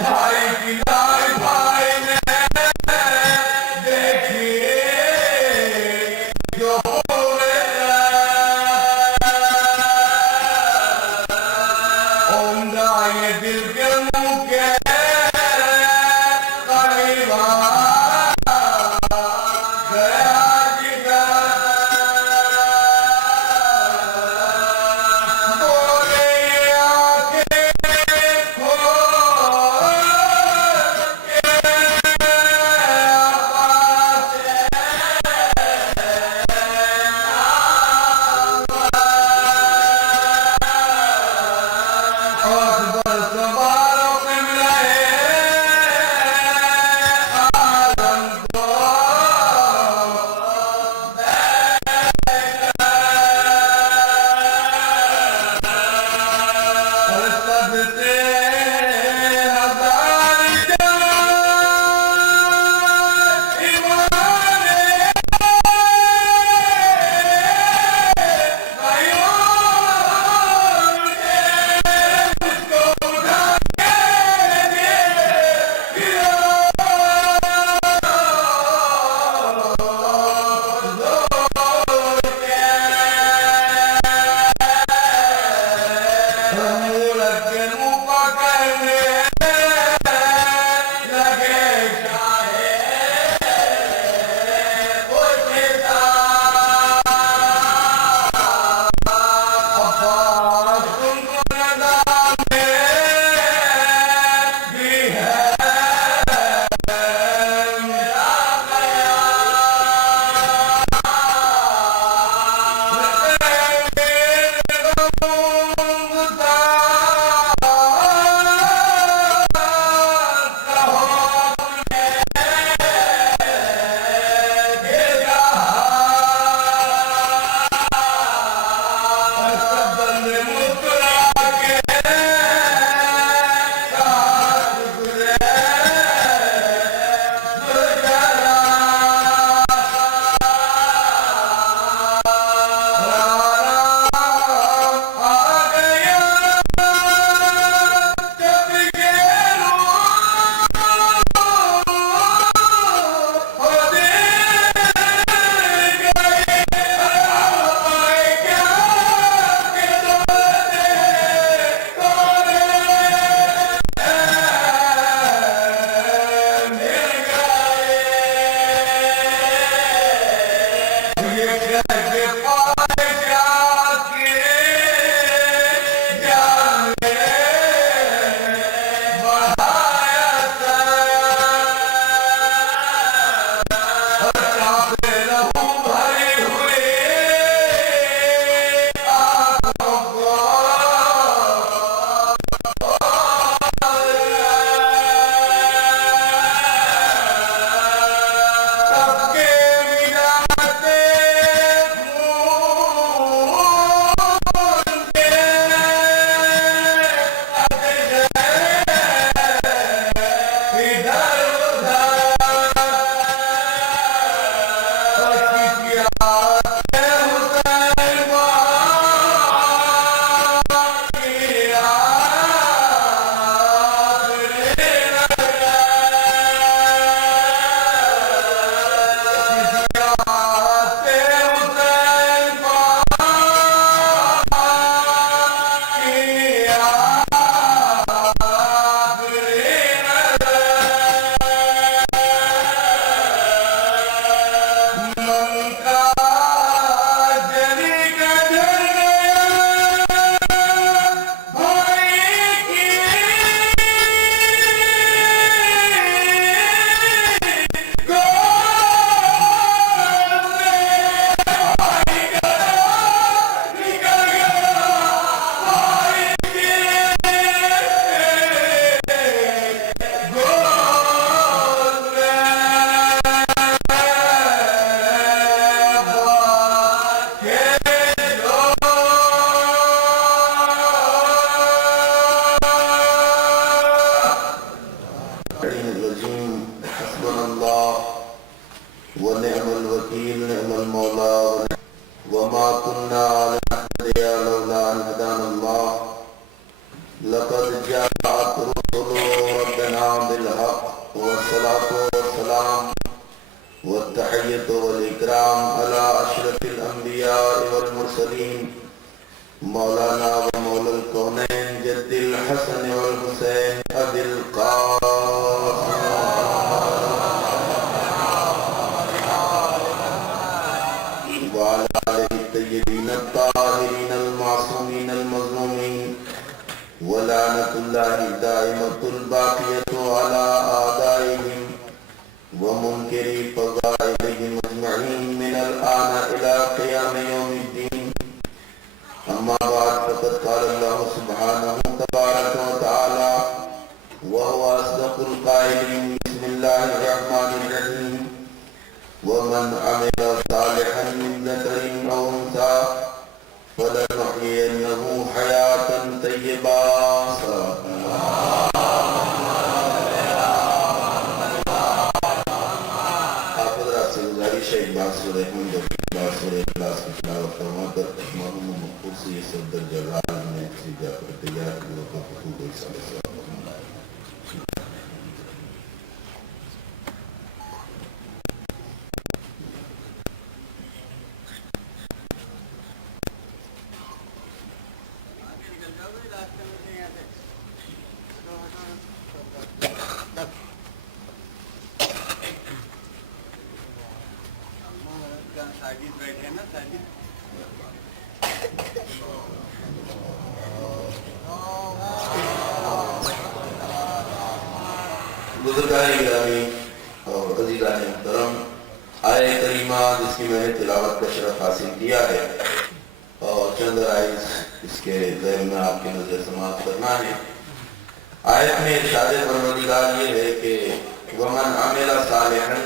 بھائی کی لائے بھائی نے مولانا و مولا الکونین جد الحسن والحسین ابی القاسم وعلى آله الطيبين الطاهرين المعصومين المظلومين ولعنة الله الدائمة الباقية على أعدائهم ومنكري فضائلهم أجمعين من الآن إلى قيام يوم الدين. أما بعد فقد قال الله سبحانه تبارك وتعالى وهو أصدق القائلين بسم الله الرحمن الرحيم ومن عمل صالحا من ذكر أو أنثى فلنحيينه حياة طيبة. ایک بار سورہ حمد اور ایک بار سورہ اخلاص کی تلاوت فرما کر معلوم مقبول سے یہ صدر جلال میں سیدھا پر تیار ہوا کا حقوق صلی اللہ علیہ وسلم. بزرگان گرامی اور عزیزان محترم، آیہ کریمہ جس کی میں نے تلاوت کا شرف حاصل کیا ہے اور چند آیت اس کے ذہن میں آپ کی نظر سماعت کرنا ہے. آیت میں ارشاد پروردگار یہ ہے کہ وَمَنْ عَمِلَ صَالِحًا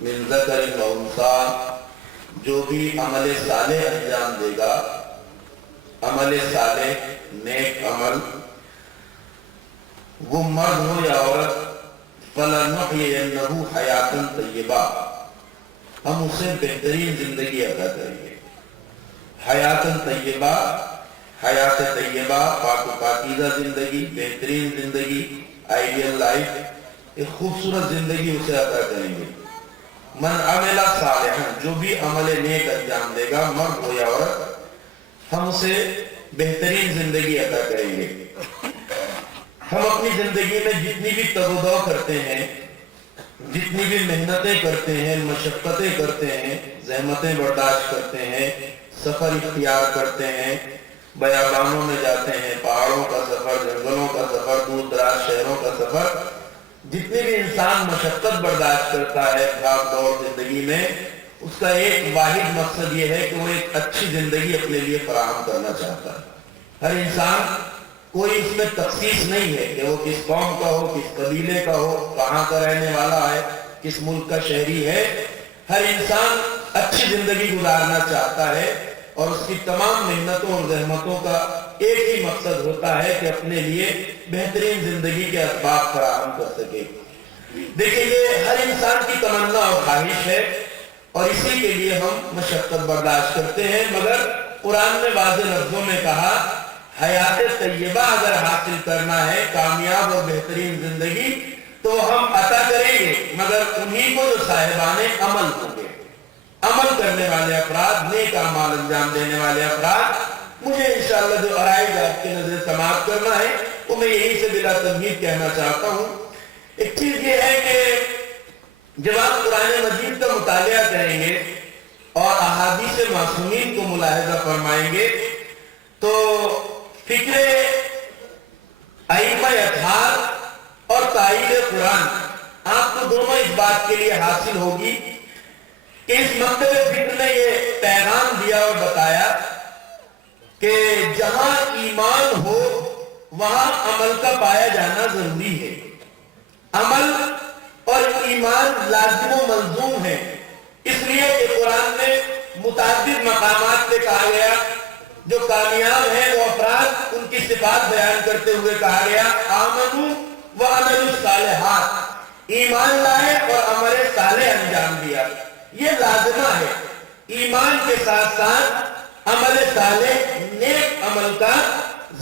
مِنْ ذَكَرٍ وَأُنْثَىٰ، جو بھی عمل صالح انجام دے گا، عمل صالح نیک عمل، وہ مرد ہو یا عورت، فَلَنُحْيِيَنَّهُ حَيَاةً طَيِّبَةً، ہم اسے بہترین زندگی عطا کریں گے. حیات طیبہ، حیات طیبہ پاک و پاکیزہ زندگی، بہترین زندگی، آئیڈیل لائف، ایک خوبصورت زندگی اسے عطا کریں گے. من عمل صالحا، جو بھی عمل نیک انجام دے گا، مرد ہو یا عورت، ہم اسے بہترین زندگی عطا کریں گے. ہم اپنی زندگی میں جتنی بھی تگ و دو کرتے ہیں، جتنی بھی محنتیں کرتے ہیں، مشقتیں کرتے ہیں، زحمتیں برداشت کرتے ہیں، سفر اختیار کرتے ہیں، بیابانوں میں جاتے ہیں، پہاڑوں کا سفر، جنگلوں کا سفر، دور دراز شہروں کا سفر، جتنی بھی انسان مشقت برداشت کرتا ہے بھاگ دوڑ زندگی میں، اس کا ایک واحد مقصد یہ ہے کہ وہ ایک اچھی زندگی اپنے لیے فراہم کرنا چاہتا ہے. ہر انسان، کوئی اس میں تخصیص نہیں ہے کہ وہ کس قوم کا ہو، کس قبیلے کا ہو، کہاں کا رہنے والا ہے، کس ملک کا شہری ہے. ہر انسان اچھی زندگی گزارنا چاہتا ہے اور اس کی تمام محنتوں اور زحمتوں کا ایک ہی مقصد ہوتا ہے کہ اپنے لیے بہترین زندگی کے اسباب فراہم کر سکے. دیکھیں، یہ ہر انسان کی تمنا اور خواہش ہے اور اسی کے لیے ہم مشقت برداشت کرتے ہیں. مگر قرآن نے واضح لفظوں میں کہا، حیات طیبہ اگر حاصل کرنا ہے، کامیاب اور بہترین زندگی، تو ہم عطا کریں گے، مگر انہی کو جو صاحبان عمل ہوں گے، عمل کرنے والے افراد، نیک اعمال انجام دینے والے افراد. مجھے انشاءاللہ جو عرائض آپ کی نظر سماعت کرنا ہے وہ میں یہی سے بلا تمہید کہنا چاہتا ہوں. ایک چیز یہ ہے کہ جب آپ قرآن مجید کا مطالعہ کریں گے اور احادیث معصومین کو ملاحظہ فرمائیں گے تو فکر ائمہ اطہار اور تائید قرآن آپ کو دونوں اس بات کے لیے حاصل ہوگی کہ اس مکتب فکر نے یہ پیغام دیا اور بتایا کہ جہاں ایمان ہو وہاں عمل کا پایا جانا ضروری ہے. عمل اور ایمان لازم و ملزوم ہے، اس لیے کہ قرآن میں متعدد مقامات پہ کہا گیا جو کامیاب ہیں وہ افراد، ان کی صفات بیان کرتے ہوئے کہا گیا آمنوا وعملوا الصالحات، ایمان لائے اور عمل صالح انجام دیا. یہ لازمہ ہے. ایمان کے ساتھ ساتھ عمل صالح، نیک عمل کا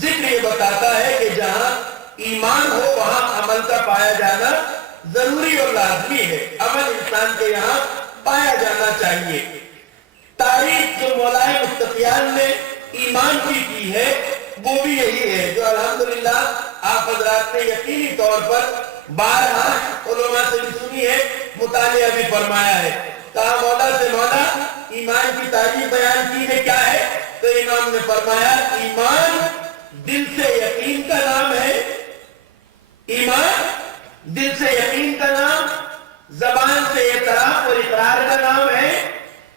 ذکر یہ بتاتا ہے کہ جہاں ایمان ہو وہاں عمل کا پایا جانا ضروری اور لازمی ہے. عمل انسان کے یہاں پایا جانا چاہیے. تاریخ جو مولائے متقیان نے ایمان کی ہے وہ بھی یہی ہے جو الحمدللہ آپ حضرات نے یقینی طور پر بارہا علماء سے بھی سنی ہے، مطالعہ بھی فرمایا ہے۔ کہا مولا سے مولا ایمان کی تعریف بیان کی ہے کیا ہے؟ تو امام نے فرمایا ایمان دل سے یقین کا نام ہے، ایمان دل سے یقین کا نام، زبان سے اعتراف اور اقرار کا نام ہے،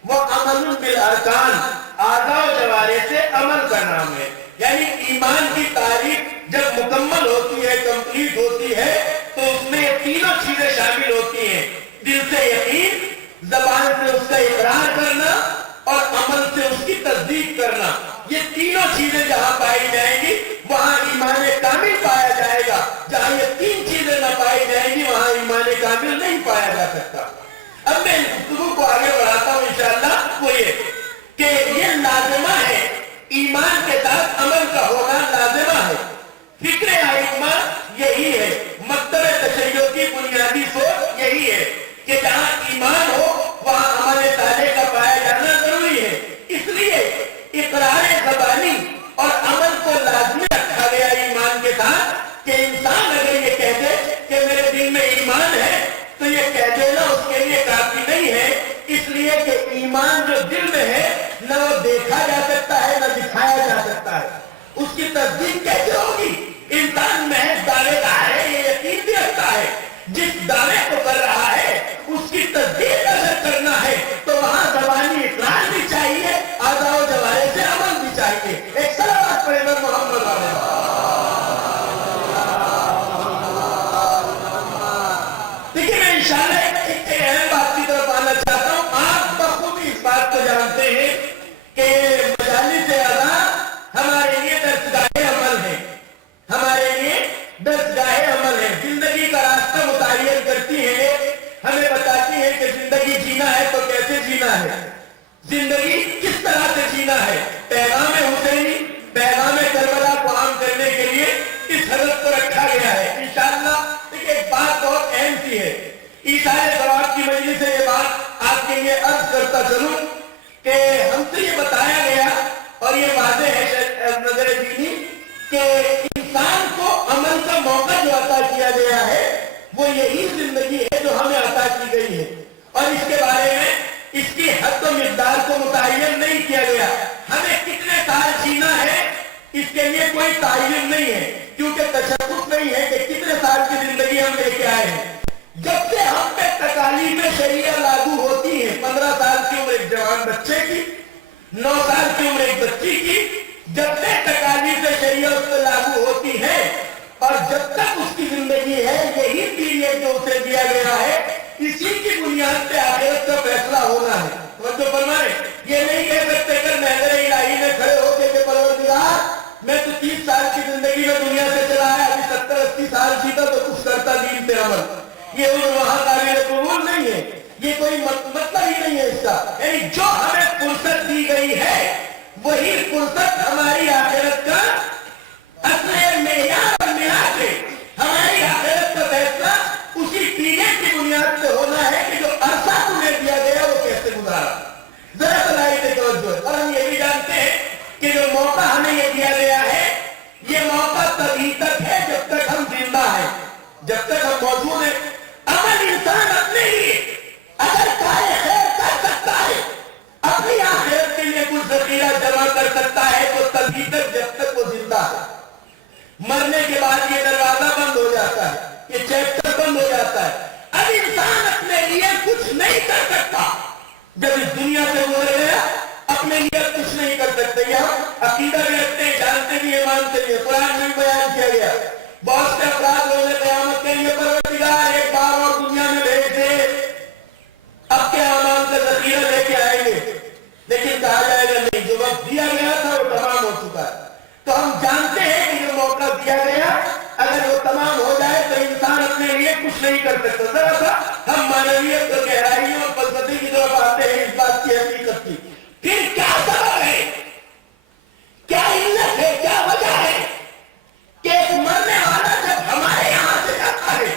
وہ عمل بالارکان اعضاء و جوارح سے عمل کا نام ہے۔ یعنی ایمان کی تعریف جب مکمل ہوتی ہے، کمپلیٹ ہوتی ہے، تو اس میں تینوں چیزیں شامل ہوتی ہیں، دل سے یقین، زبان سے اس کا اقرار کرنا اور عمل سے اس کی تصدیق کرنا۔ یہ تینوں چیزیں جہاں پائی جائیں گی وہاں ایمان کامل پایا جائے گا، جہاں یہ تین چیزیں نہ پائی جائیں گی وہاں ایمان کامل نہیں پایا جا سکتا۔ اب میں گفتگو کو آگے بڑھاتا ہوں انشاءاللہ، وہ یہ کہ یہ لازمہ ہے، ایمان کے ساتھ عمل کا ہونا لازمہ ہے۔ فکر ائمہ یہی ہے، مکتب تشیع کی بنیادی سوچ یہی ہے کہ جہاں ایمان ہو وہاں عمل صالح کا پایا جانا ضروری ہے۔ اس لیے اقرار زبانی اور عمل کو لازمی رکھا گیا ایمان کے ساتھ کہ انسان اگر یہ کہہ دے کہ میرے دل میں ایمان ہے تو یہ کہہ دینا اس کے لیے کافی نہیں ہے، اس لیے کہ ایمان جو دل میں ہے نہ وہ دیکھا جا سکتا ہے نہ دکھایا جا سکتا ہے۔ اس کی تصدیق کیسے ہوگی؟ انسان محض دعوے دار ہے، یہ یقین بھی رکھتا ہے، جس دعوے کو کر رہا ہے اس کی تصدیق اگر کرنا ہے تو وہاں زبانی اقرار بھی چاہیے، اعضاء و جوارح سے عمل بھی چاہیے۔ ایک صلوات پڑھیں محمد علیہ۔ دیکھیے میں انشاءاللہ ایک اہم بات کی طرف آنا چاہتا ہوں۔ آپ بخوبی اس بات کو جانتے ہیں کہ مجالس اذان ہمارے لیے درسگاہ عمل ہے، ہمارے لیے درسگاہ عمل ہے، زندگی کا راستہ متعین کرتی ہے، ہمیں بتاتی ہے کہ زندگی جینا ہے تو کیسے جینا ہے، زندگی کس طرح سے جینا ہے۔ پیغام حسینی، پیغام کربلا کو عام کرنے کے لیے اس حضرت کو رکھا گیا ہے۔ انشاءاللہ ایک بات بہت اہم سی ہے، عیسائی ثواب کی وجہ سے یہ بات آپ کے لیے عرض کرتا چلوں کہ ہم سے یہ بتایا گیا اور یہ واضح ہے نظر دینی کہ انسان کو عمل کا موقع جو عطا کیا گیا ہے وہ یہی زندگی ہے جو ہمیں عطا کی گئی ہے، اور اس کے بارے میں اس کی حد و مقدار کو متعین نہیں کیا گیا۔ ہمیں کتنے سال جینا ہے اس کے لیے کوئی تعین نہیں ہے، کیونکہ تشخص نہیں ہے کہ کتنے سال کی زندگی ہم لے کے آئے ہیں۔ جب سے ہم پہ تکالیف شریعہ لاگو ہوتی ہیں، 15 سال کی عمر ایک جوان بچے کی، 9 سال کی عمر ایک بچی کی، جب سے تکالیف شریعہ اس پہ لاگو ہوتی ہے اور جب تک اس کی زندگی ہے، یہی پیریڈ جو اسے دیا گیا ہے، اسی کی بنیاد پہ آخرت کا فیصلہ ہونا ہے۔ توجہ فرمائیں، یہ نہیں کہہ سکتے کہ محضر الہی میں کھڑے ہو کے کہ پروردگار میں تو 30 سال کی زندگی میں دنیا سے چلا ہے، ابھی 70-80 سال جیتا تو کچھ کرتا دین پہ عمل، یہ وہاں قابل قبول نہیں ہے، یہ کوئی مطلب ہی نہیں ہے اس کا۔ یعنی جو ہمیں فرصت دی گئی ہے وہی فرصت ہماری آخرت کا اصل معیار اور معیار ہے۔ ہماری آخرت کا فیصلہ اسی پیریڈ کی بنیاد پہ ہونا ہے کہ جو عرصہ تمہیں دیا گیا وہ کیسے گزارا۔ ذرا صلاحیت توجہ ہے، اور ہم یہ بھی جانتے ہیں کہ جو موقع ہمیں یہ دیا گیا ہے یہ موقع تبھی تک ہے جب تک ہم زندہ ہیں، جب تک ہم موجود ہیں۔ عمل انسان اپنے لیے اگر کارے خیر کر سکتا ہے، اپنی آخرت کے لیے کچھ ذخیرہ جمع کر سکتا ہے تو تبھی تک جب تک وہ زندہ ہے۔ مرنے کے بعد یہ دروازہ بند ہو جاتا ہے، یہ چیپٹر بند ہو جاتا ہے۔ اب انسان اپنے لیے کچھ نہیں کر سکتا، جب اس دنیا سے گزر گیا اپنے لیے کچھ نہیں کر سکتے۔ یہ عقیدہ بھی رکھتے ہیں، جانتے بھی ہیں، مانتے بھی ہیں، قرآن میں بیان کیا گیا۔ بہت سے افراد روز قیامت کے لیے پروردگار ایک بار اور دنیا میں بھیج دے، اب کے اعمال کا ذخیرہ لے کے آئیں گے، لیکن کہا جائے گا نہیں، جو وقت دیا گیا تھا وہ تمام ہو چکا ہے۔ تو ہم جانتے ہیں کہ جو موقع دیا گیا اگر وہ تمام ہو جائے تو انسان اپنے لیے کچھ نہیں کر سکتا۔ ذرا سا ہم معنویت اور گہرائیوں اور فلسفے کی طرف آتے ہیں اس بات کی حقیقت کی۔ پھر کیا سبب ہے، کیا علت ہے، کیا وجہ ہے کہ ایک مرنے والا جب ہمارے یہاں سے جاتا ہے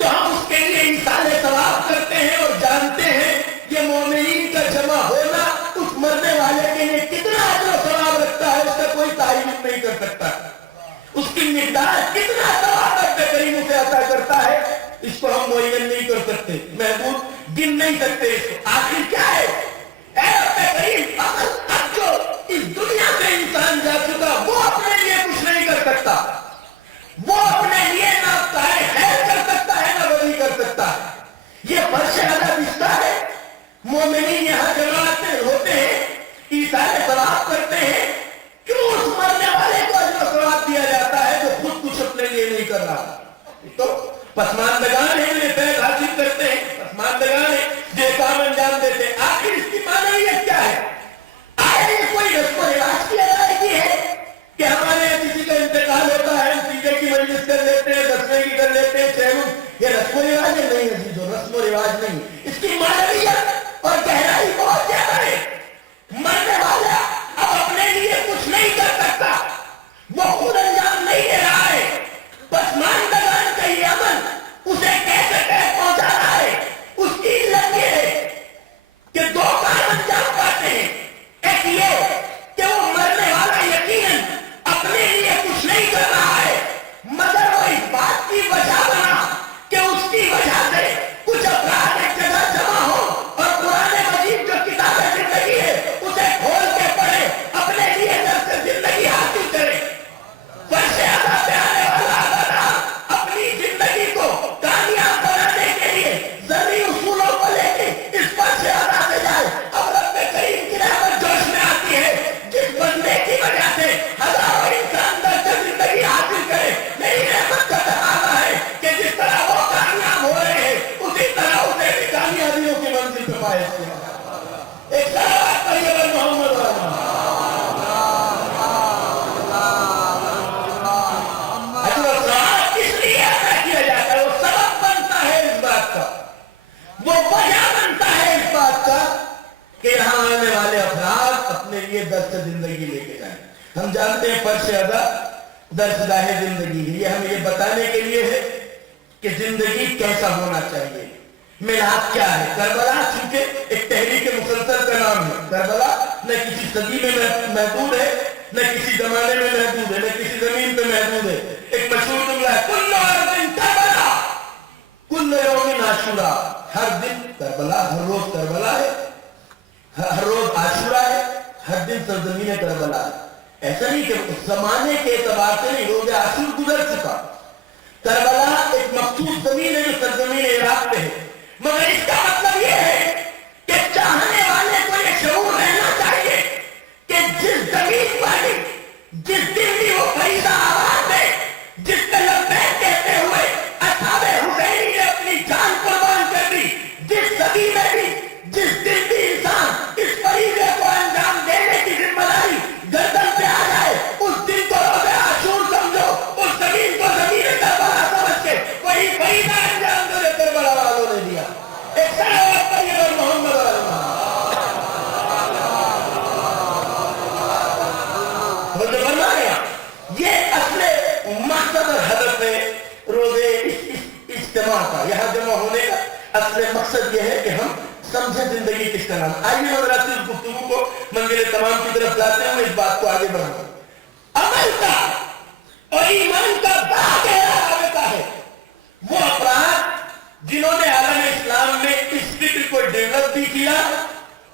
تو ہم اس کے لیے انسان ثواب کرتے ہیں اور جانتے ہیں یہ مومنین کا جمع ہونا اس مرنے والے کے لیے کتنا اجر و ثواب معلوم نہیں کر سکتا اس کی مقدار کتنا ثواب رب کریم اسے عطا کرتا ہے اس کو ہم معین نہیں کر سکتے محبوب گن نہیں سکتے اس کو آخر کیا ہے اے رب کریم اب جو اس دنیا سے انسان جا چکا وہ اپنے لیے کچھ نہیں کر سکتا وہ اپنے لیے نہ خیر کر سکتا ہے نہ بدی کر سکتا ہے یہ فرش اعلیٰ رشتہ ہے مومنین یہاں جماعت میں ہوتے ہیں ایثار ثواب کرتے ہیں کیوں اس مرنے والے کو اجر و ثواب دیا جاتا ہے جو خود کچھ اپنے لیے نہیں کر رہا تو پسماندگان ہیں انہیں فیض حاصل کرتے ہیں پسماندگان ہیں جو کام انجام دیتے ہیں آخر اس کی معنویت کیا ہے آیا یہ کوئی رسم و رواج کی ادائیگی ہے کہ ہمارے یہاں کسی کا انتقال ہوتا ہے ہم سیدھے کی مجلس کر لیتے ہیں دسویں کی کر لیتے ہیں چہروں یہ رسم و رواج ہے نہیں ہے جو رسم و رواج نہیں اس کی معنویت اور گہرائی بہت زیادہ ہے مرنے والا اب اپنے لیے کچھ نہیں کر سکتا وہ خود انجام نہیں دے رہا ہے پسماندگان کا یہ عمل اسے کیسے پہنچا رہا ہے اس کی علت یہ ہے کہ دو کام انجام پاتے ہیں ایک یہ کہ وہ مرنے والا یقیناً اپنے لیے کچھ نہیں کر رہا ہے مگر وہ اس بات کی وجہ بنا کہ اس کی وجہ سے کچھ افراد ایک جگہ جمع ہو اور قرآن مجید جو کتاب زندگی ہے اسے کھول کے پڑھے اپنے لیے درس زندگی حاصل کرے فرش اعلیٰ پہ آنے والا اللہ اپنی زندگی کو کامیاب بنانے کے لیے ذری اصولوں کو لے کے اس فرش اعلیٰ پہ جائے اب رب کریم کی رحمت جوش میں آتی ہے جس بندے کی وجہ سے ہزاروں انسان درس زندگی حاصل کرے میری رحمت کا تقاضا ہے کہ جس طرح وہ کامیاب ہو رہے ہیں اسی طرح اسے بھی کامیابیوں کی منزل پہ پائے ایک صلوات پڑھیے بر محمد اس لیے ایسا کیا جاتا ہے وہ سبب بنتا ہے اس بات کا وہ وجہ بنتا ہے اس بات کا کہ یہاں آنے والے افراد اپنے لیے درس زندگی لے کے جائیں ہم جانتے ہیں فرش ادا درس گاہ زندگی ہے یہ ہمیں یہ بتانے کے لیے ہے کہ زندگی کیسا ہونا چاہیے میلاد کیا ہے کربلا چونکہ ایک تحریک مسلسل کا نام ہے کربلا نہ کسی صدی میں محدود ہے نہ کسی زمانے میں محدود ہے نہ کسی زمین پہ محدود ہے ایک مشہور جملہ ہے کل ارض کربلا کل یوم عاشورا ہر دن کربلا ہر روز کربلا ہے ہر روز عاشورا ہے ہر دن سرزمین کربلا ہے ایسا نہیں کہ اس زمانے کے اعتبار سے نہیں روز عاشور گزر چکا کربلا ایک مخصوص زمین ہے جو سرزمین عراق پہ ہے مگر اس کا مطلب یہ ہے کہ چاہنے والے کو یہ شعور رہنا چاہیے کہ جس زمین پر جس دن بھی وہ فریضہ آواز ہے جس کا لبیک کہتے ہوئے اصحاب حسینی نے اپنی جان قربان کر دی جس صدی میں بھی جس دن بھی انسان اس فریضے کو انجام دینے کی ذمہ داری گردن پہ آ جائے اس دن کو روز عاشور سمجھو اس زمین کو زمین کربلا سمجھ کے وہی فریضہ انجام دے کربلا والوں نے دیا ایک صلوات پڑھیے بر محمد یہ اصل مقصد اور ہدف ہے روزے اجتماع کا یہاں جمع ہونے کا اصل مقصد یہ ہے کہ ہم سمجھیں زندگی کس کا نام آئیے حضرات اس گفتگو کو منزل تمام کی طرف لاتے ہیں اس بات کو آگے بڑھاؤں عمل کا اور ایمان کا بڑا گہرا رابطہ ہے وہ افراد جنہوں نے عالم اسلام میں اس فکر کو ڈیولپ بھی کیا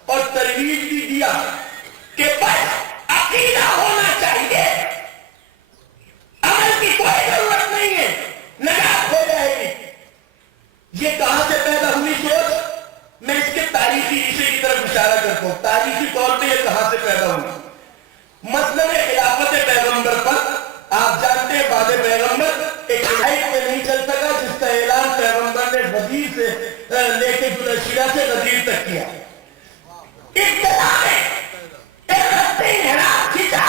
اور ترویج بھی دیا کہ بس عقیدہ ہونا چاہیے عمل کی کوئی ضرورت نہیں ہے نجات ہو جائے گی یہ کہاں سے پیدا ہوئی سوچ میں اس کے تاریخی رشتے کی طرف اشارہ کرتا ہوں تاریخی طور پہ یہ کہاں سے پیدا ہوئی مسئلہ خلافت پیغمبر پر آپ جانتے ہیں بعد پیغمبر ایک لائٹ میں نہیں چل سکا جس کا اعلان پیغمبر نے غدیر سے لے کے جلشیرہ سے غدیر تک کیا ابتدا میں ایک رستے انحراف کھینچا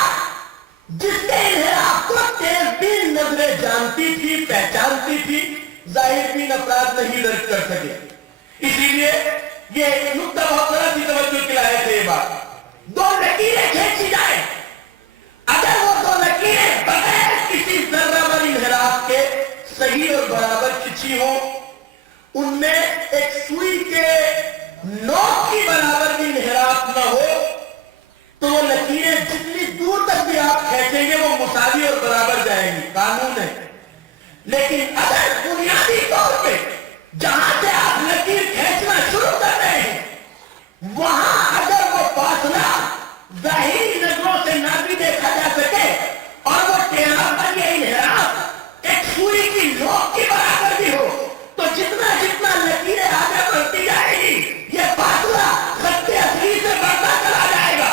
جس کے انحراف کو تیز بین نظریں جانتی تھی پہچانتی تھی ظاہر بین افراد نہیں درک کر سکے اسی لیے یہ نقطہ بہت بڑا سی توجہ کے لائق ہے یہ بات دو لکیریں کھینچی جائیں اگر وہ دو لکیریں بغیر کسی ذرہ بر انحراف کے صحیح اور برابر کھینچی ہوں ان میں ایک سوئی کے نوک کی برابر بھی انحراف نہ ہو تو وہ لکیریں جتنی دور تک بھی آپ کھینچیں گے وہ مساوی اور برابر جائیں گی، قانون ہے. لیکن اگر بنیادی طور پہ جہاں سے آپ لکیر کھینچنا شروع کر رہے ہیں وہاں اگر وہ فاصلہ ظاہری نظروں سے نہ بھی دیکھا جا سکے اور وہ ٹیڑھا پر یہ انحراف ایک سوئی کی نوک کی برابر بھی ہو تو جتنا جتنا لکیریں آگے بڑھتی جائے گی یہ فاصلہ خط اصلی سے بڑھتا چلا جائے گا،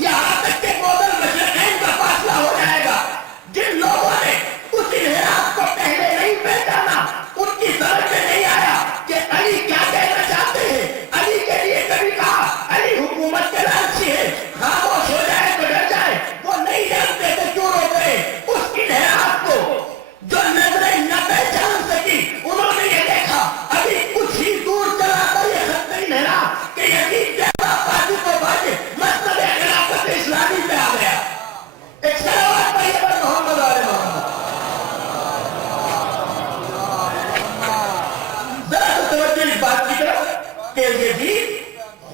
یہاں تک کہ مودل مشرقین کا فاصلہ ہو جائے گا. جن لوگوں نے اس انحراف کو پہلے نہیں پہچانا ان کی سمجھ میں نہیں آیا کہ علی کیا کہنا چاہتے ہیں. علی کے لیے کبھی کہا علی حکومت کے لالچی ہے، خاموش ہو جائے تو ڈر جائے. وہ نہیں جانتے تھے کیوں رو گئے اس انحراف کو. جو نظریں نہ پہچان سکی انہوں نے یہ دیکھا ابھی کچھ ہی دور چلا کر یہ خط انحراف کہ یقین جیسا بازو کو بازو مسند خلافت اسلامی پہ آ گیا. ایک صلوات پڑھیے پر محمد آل محمد. ذرا تو توجہ اس بات کی طرف کہ یزید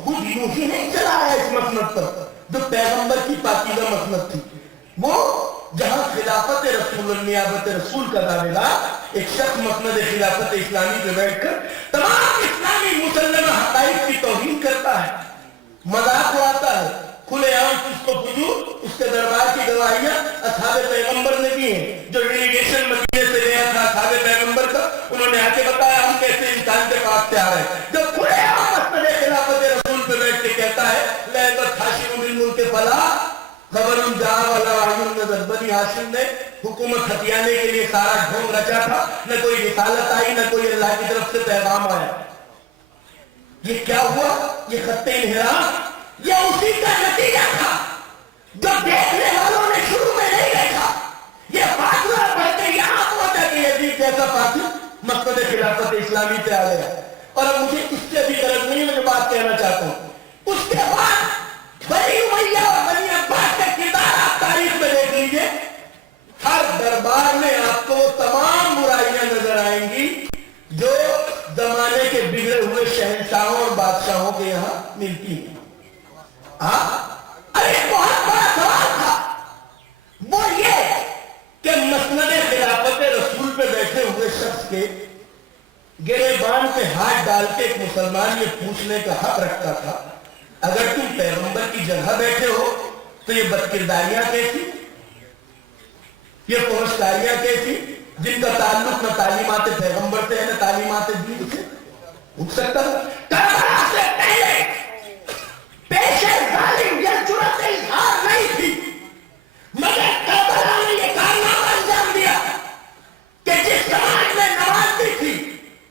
خود یوں ہی نہیں چلا ہے اس مسند پر جو پیغمبر کی پاکیزہ مسند تھی. وہ جہاں خلافت رسول نیابت رسول کا دعویدار ایک شخص مسند خلافت اسلامی پہ بیٹھ کر تمام اسلامی مسلمہ حقائق کی توہین کرتا ہے، مذاق اڑاتا ہے، کھلے عام اس کو فضول اس کے دربار کی گواہیاں اصحاب پیغمبر نے دی ہیں. جو ڈیلیگیشن مدینے سے گیا تھا اصحاب پیغمبر کا انہوں نے آ کے بتایا ہم کیسے انسان کے پاس سے آ رہے ہیں. جو کھلے عام مسند خلافت رسول پہ بیٹھ کے کہتا ہے لعبت ہاشم بن ملک فلاح خبر جا والا عیون نظر. بنی ہاشم نے حکومت ہتھیانے کے لیے سارا ڈھونگ رچا تھا، نہ کوئی رسالت آئی نہ کوئی اللہ کی طرف سے پیغام آیا. یہ کیا ہوا؟ یہ خط انحراف یہ اسی کا نتیجہ تھا جو دیکھنے والوں نے شروع میں نہیں دیکھا. یہ فاصلہ بڑھ کے یہاں پہنچا کہ یزید جیسا فاصل مسند خلافت اسلامی پہ آ گیا. اور اب مجھے اس سے بھی غرض نہیں، میں جو بات کہنا چاہتا ہوں اس کے بعد بنی امیہ اور بنی عباس کا کردار آپ تاریخ میں دیکھ لیجئے. ہر دربار میں آپ کو تمام برائیاں نظر آئیں گی جو زمانے کے بگڑے ہوئے شہنشاہوں اور بادشاہوں کے یہاں ملتی ہیں. ارے بہت بڑا سوال تھا وہ یہ کہ مسند خلافت رسول پہ بیٹھے ہوئے شخص کے گریبان پہ ہاتھ ڈال کے ایک مسلمان یہ پوچھنے کا حق رکھتا تھا اگر تم پیغمبر کی جگہ بیٹھے ہو تو یہ بدکرداریاں کیسی، یہ پہنچکاریاں کیسی جن کا تعلق نہ تعلیمات پیغمبر سے ہے نہ تعلیمات دین سے. اٹھ سکتا ہے کربلا سے پہلے پیش ظالم یہ جرأت اظہار نہیں تھی مگر کربلا نے یہ کارنامہ انجام دیا کہ جس سماج میں نماز بھی تھی،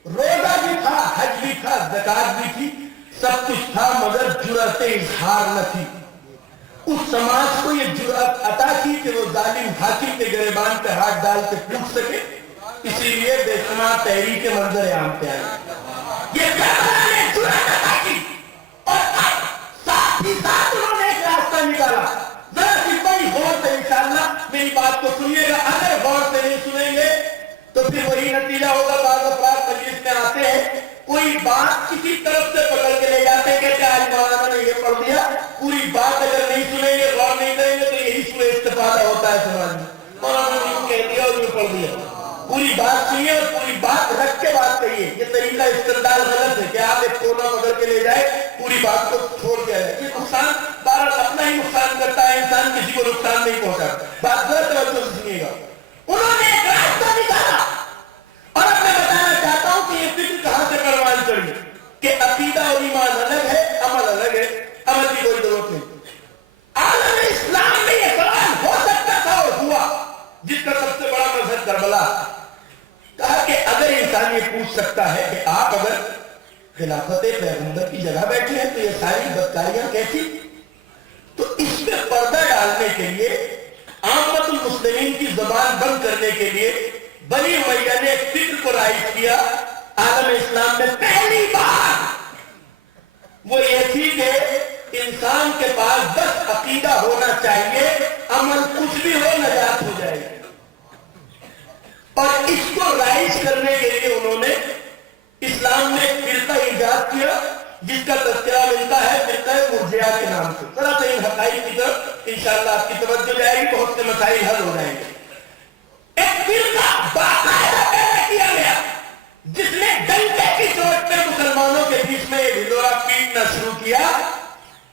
روزہ بھی تھا، حج بھی تھا، زکات بھی تھی، سب کچھ تھا مگر جرأت اظہار نہ تھی. اس سماج کو یہ جرأت عطا کی کہ وہ ظالم حاکم کے گریبان پہ ہاتھ ڈال کے پوچھ سکے. اسی لیے بے شمار تحریک منظر عام پہ آئی. یہ کربلا نے جرأت عطا کی اور اب ساتھ ہی ساتھ انہوں نے ایک راستہ نکالا. ذرا سی بڑی غور سے انشاءاللہ میری بات کو سنیے گا. اگر غور سے نہیں سنیں گے تو پھر وہی نتیجہ ہوگا. بعض افراد مجلس میں آتے ہیں کوئی بات کسی طرف سے پکڑ کے لے جاتے ہیں کہتے ہیں آج مولانا نے یہ پڑھ دیا. پوری بات اگر نہیں سنیں گے غور نہیں کریں گے تو یہی سوء استفادہ ہوتا ہے سماج میں. مولانا نے یوں کہہ دیا اور یوں پڑھ دیا. پوری بات سنیے اور پوری بات رکھ کے بات کہیے. یہ طریقہ استدلال غلط ہے کہ آپ ایک کونا پکڑ کے لے جائے پوری بات کو چھوڑ کے آئے. یہ نقصان بہرحال اپنا ہی نقصان کرتا ہے، انسان کسی کو نقصان نہیں پہنچاتا. بات غلط توجہ سے سنیے گا. انہوں نے ایک راستہ نکالا اور اب میں بتانا چاہتا ہوں کہ یہ فکر کہاں سے پروان چڑھی کہ عقیدہ اور ایمان الگ ہے، عمل الگ ہے. عمل کی کوئی ضرورت نہیں. عالم اسلام میں یہ سوال ہو سکتا تھا اور ہوا جس کا سب سے بڑا مذہب کربلا. کہا کہ اگر انسان یہ پوچھ سکتا ہے کہ آپ اگر خلافت پیغمبر کی جگہ بیٹھے ہیں تو یہ ساری بدکاریاں کیسی، تو اس پہ پردہ ڈالنے کے لیے عامت المسلمین کی زبان بند کرنے کے لیے بنی امیہ نے ایک فکر کو رائج کیا. عالم اسلام میں پہلی بار وہ یہ تھی کہ انسان کے پاس بس عقیدہ ہونا چاہیے، عمل کچھ بھی ہو نجات ہو جائے گی. اور اس کو رائج کرنے کے لیے انہوں نے اسلام میں ایک فرقہ ایجاد کیا جس کا تذکرہ ملتا ہے فرقہ مرجئہ کے نام سے. ذرا سا ان حقائق کی طرف انشاءاللہ آپ کی توجہ جائے گی، بہت سے مسائل حل ہو جائیں گے۔ ایک فرقہ باقاعدہ پیدا کیا گیا جس نے ڈنڈے کی چوٹ پہ مسلمانوں کے بیچ میں ڈھنڈورا پیٹنا شروع کیا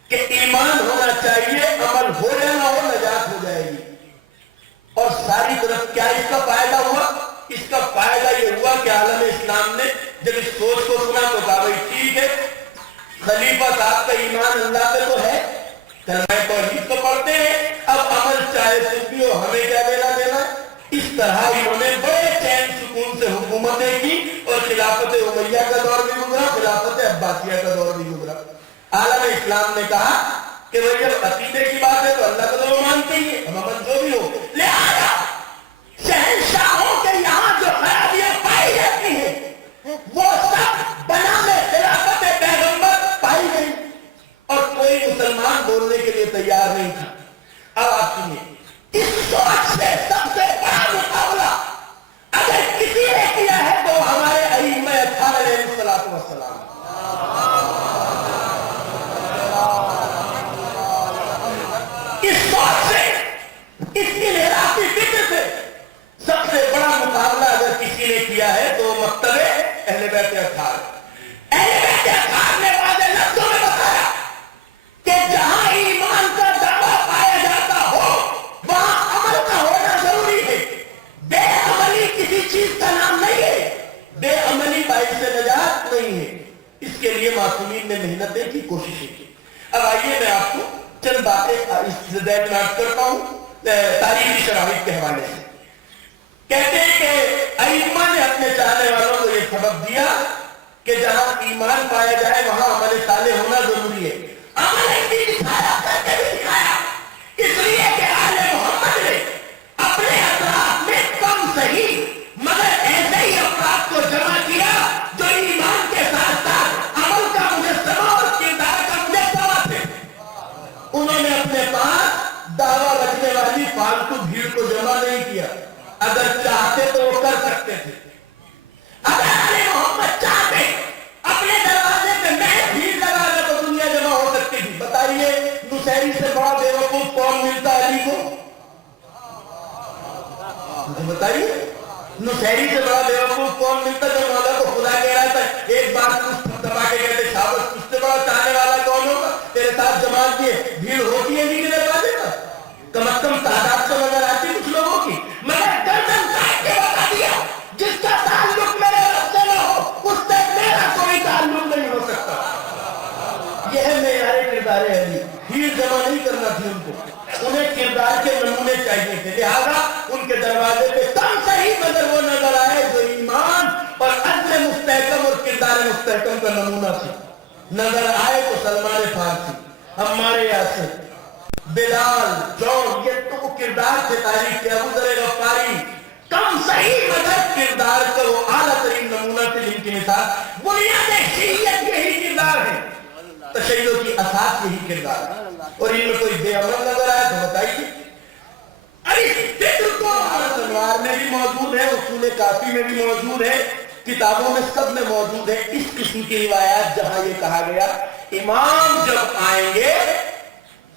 کہ ایمان ہونا چاہیے، عمل ہو جانا ہو، نجات ہو جائے گی۔ اور ساری طرف کیا اس کا فائدہ ہوا؟ اس کا فائدہ یہ ہوا کہ عالم اسلام نے جب اس سوچ کو سنا تو کہا بھائی ٹھیک ہے، خلیفہ صاحب کا ایمان اللہ پہ تو ہے، کلمہ توحید تو پڑھتے ہیں، اب عمل چاہے کچھ بھی ہو، ہمیں کیا لینا دینا ہے؟ اس طرح انہوں نے بڑے چین سکون سے حکومتیں کی اور خلافت امیہ کا دور بھی گزرا، خلافت عباسیہ کا دور بھی گزرا۔ عالم اسلام نے کہا کہ وہ جب عقیدے کی بات ہے تو اللہ کا تو مانتے ہی ہیں، ہم عمل جو بھی ہو، لہذا شہنشاہوں کے یہاں جو خرابیاں پائی جاتی ہیں وہ سب بنامِ خلافت پیغمبر پائی گئی، اور کوئی مسلمان بولنے کے لیے تیار نہیں تھا۔ اب آپ سنیے، اس سوچ سے سب سے بڑا مقابلہ اگر کسی نے کیا ہے تو ہمارے ائمہ اطہار علیہ السلام۔ اس سوچ سے، اس انحرافی فکر سے سب سے بڑا مقابلہ اگر کسی نے کیا ہے تو مکتب اہل بیت اطہار۔ اہل بیت اطہار نے واضح لفظوں میں بتایا کہ جہاں ایمان کا دعویٰ پایا جاتا ہو وہاں عمل کا ہونا ضروری ہے۔ بے عملی کسی چیز کا نام نہیں ہے، بے عملی باعث نجات نہیں ہے۔ اس کے لیے معصومین نے محنتیں کی، کوششیں کی۔ اب آئیے میں آپ کو چند باتیں اس ذہن میں عرض کرتا ہوں تاریخی شواہد کے حوالے سے۔ کہتے ہیں کہ ائمہ نے اپنے چاہنے والوں کو یہ سبب دیا کہ جہاں ایمان پایا جائے وہاں عمل صالح ہونا ضروری ہے۔ عمل بھی دکھایا، کر کے بھی دکھایا، اس لیے کہ آل محمد نے اپنے اطراف میں کم صحیح مگر ایسے ہی افراد کو جمع کیا جو ایمان کے ساتھ ساتھ عمل کا مجسمہ اور کردار کا مجسمہ تھے۔ انہوں نے اپنے پاس دعویٰ رکھنے والی فالتو بھیڑ کو جمع نہیں کیا، اگر چاہتے تو وہ کر سکتے تھے۔ اگر آل محمد چاہتے اپنے دروازے پہ میں بھیڑ لگا دے تو دنیا جمع ہو سکتی تھی۔ بتائیے نصیری سے بڑا بے وقوف کون ملتا علی کو؟ مجھے بتائیے نصیری سے بڑا بے وقوف کون ملتا جو مولا کو خدا کہہ رہا تھا؟ ایک بار کچھ دبا کے کہتے شاباش، اس سے بڑا چاہنے والا کون ہوگا؟ تیرے ساتھ جماعت کی بھیڑ ہوتی ہے نہیں کہ دروازے پر، کم از کم تعداد تو نظر آتی کچھ لوگوں کی، مگر گردن کاٹ کے بتا دیا جس کا تعلق میرے رب سے نہ ہو اس سے میرا کوئی تعلق نہیں ہو سکتا۔ یہ ہے معیار کردار علی۔ بھیڑ جمع نہیں کرنا تھی ان کو، انہیں کردار کے نمونے چاہیے تھے، لہذا ان کے دروازے پہ کم صحیح مگر وہ نظر آئے جو ایمان اور عزم مستحکم اور کردار مستحکم کا نمونہ تھی۔ نظر آئے تو سلمان فارسی، عمار یاسر، بلال، جون، یہ تو وہ کردار تھے تاریخ کے، ابو ذر غفاری، کم صحیح مگر کردار کا وہ اعلیٰ ترین نمونہ تھے جن کی مثال بنیاد شریعت یہی کردار ہے، تشیع کی اساس یہی کردار ہے۔ اور ان میں کوئی بے عمل نظر آئے تو بتائیے۔ ارے فکر کو انوار میں بھی موجود ہے، اصول کافی میں بھی موجود ہے، کتابوں میں سب میں موجود ہے اس قسم کی روایات جہاں یہ کہا گیا امام جب آئیں گے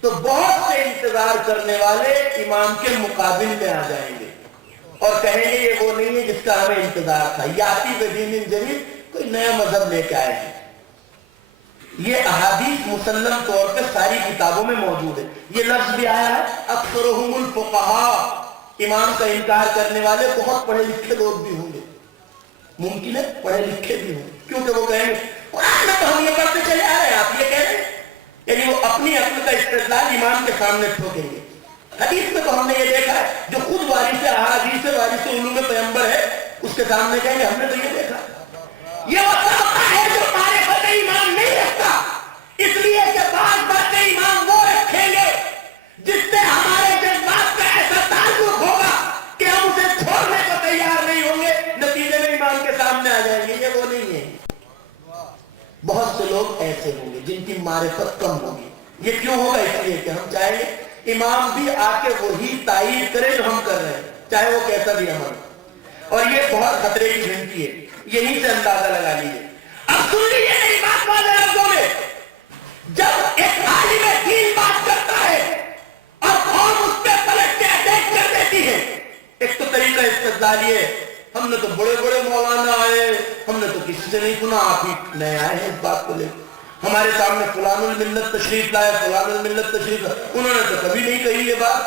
تو بہت سے انتظار کرنے والے امام کے مقابل میں آ جائیں گے اور کہیں گے یہ وہ نہیں ہے جس کا ہمیں انتظار تھا، یاتی بدین جدید، کوئی نیا مذہب لے کے آئے ہیں۔ یہ احادیث مسلم طور پہ ساری کتابوں میں موجود ہے۔ یہ لفظ بھی آیا ہے اکثرهم الفقہاء، امام کا انکار کرنے والے بہت پڑھے لکھے لوگ بھی ہوں گے، ممکن ہے پڑھے لکھے بھی ہوں، کیونکہ وہ کہیں گے قرآن میں تو ہم یہ پڑھتے چلے آ رہے ہیں، آپ یہ کہہ رہے ہیں، یعنی وہ اپنی عقل کا استدلال امام کے سامنے ٹھوکیں گے۔ حدیث میں تو ہم نے یہ دیکھا ہے جو خود وارث احادیث وارث علوم پیغمبر ہے اس کے سامنے کہیں گے ہم نے تو یہ دیکھا۔ یہ وہ طبقہ ہے جو معرفت ایمان نہیں رکھتا، اس لیے کہ بعض باتیں ایمان وہ رکھیں گے جس سے ہمارے جذبات کا ایسا تعلق ہوگا کہ ہم اسے چھوڑنے کو تیار نہیں ہوں گے، نتیجے میں ایمان کے سامنے آ جائیں گے۔ یہ وہ نہیں ہے۔ بہت سے لوگ ایسے ہوں گے جن کی معرفت کم ہوگی۔ یہ کیوں ہوگا؟ اس لیے کہ ہم چاہیں گے امام بھی آ کے وہی تائید کرے جو ہم کر رہے ہیں، چاہے وہ کیسا بھی عمل، اور یہ بہت خطرے کی گھنٹی ہے، یہیں سے اندازہ لگا لیجیے۔ اب سن لیجیے میری بات واضح لفظوں میں، جب ایک عالم دین بات کرتا ہے اور طریقہ استدلال یہ ہے، ہم نے تو بڑے بڑے مولانا آئے، ہم نے تو کسی سے نہیں سنا، آپ ہی نئے آئے ہیں اس بات کو لے کے، ہمارے سامنے فلان الملت تشریف لائے، فلان الملت تشریف لائے، انہوں نے تو کبھی نہیں کہی یہ بات،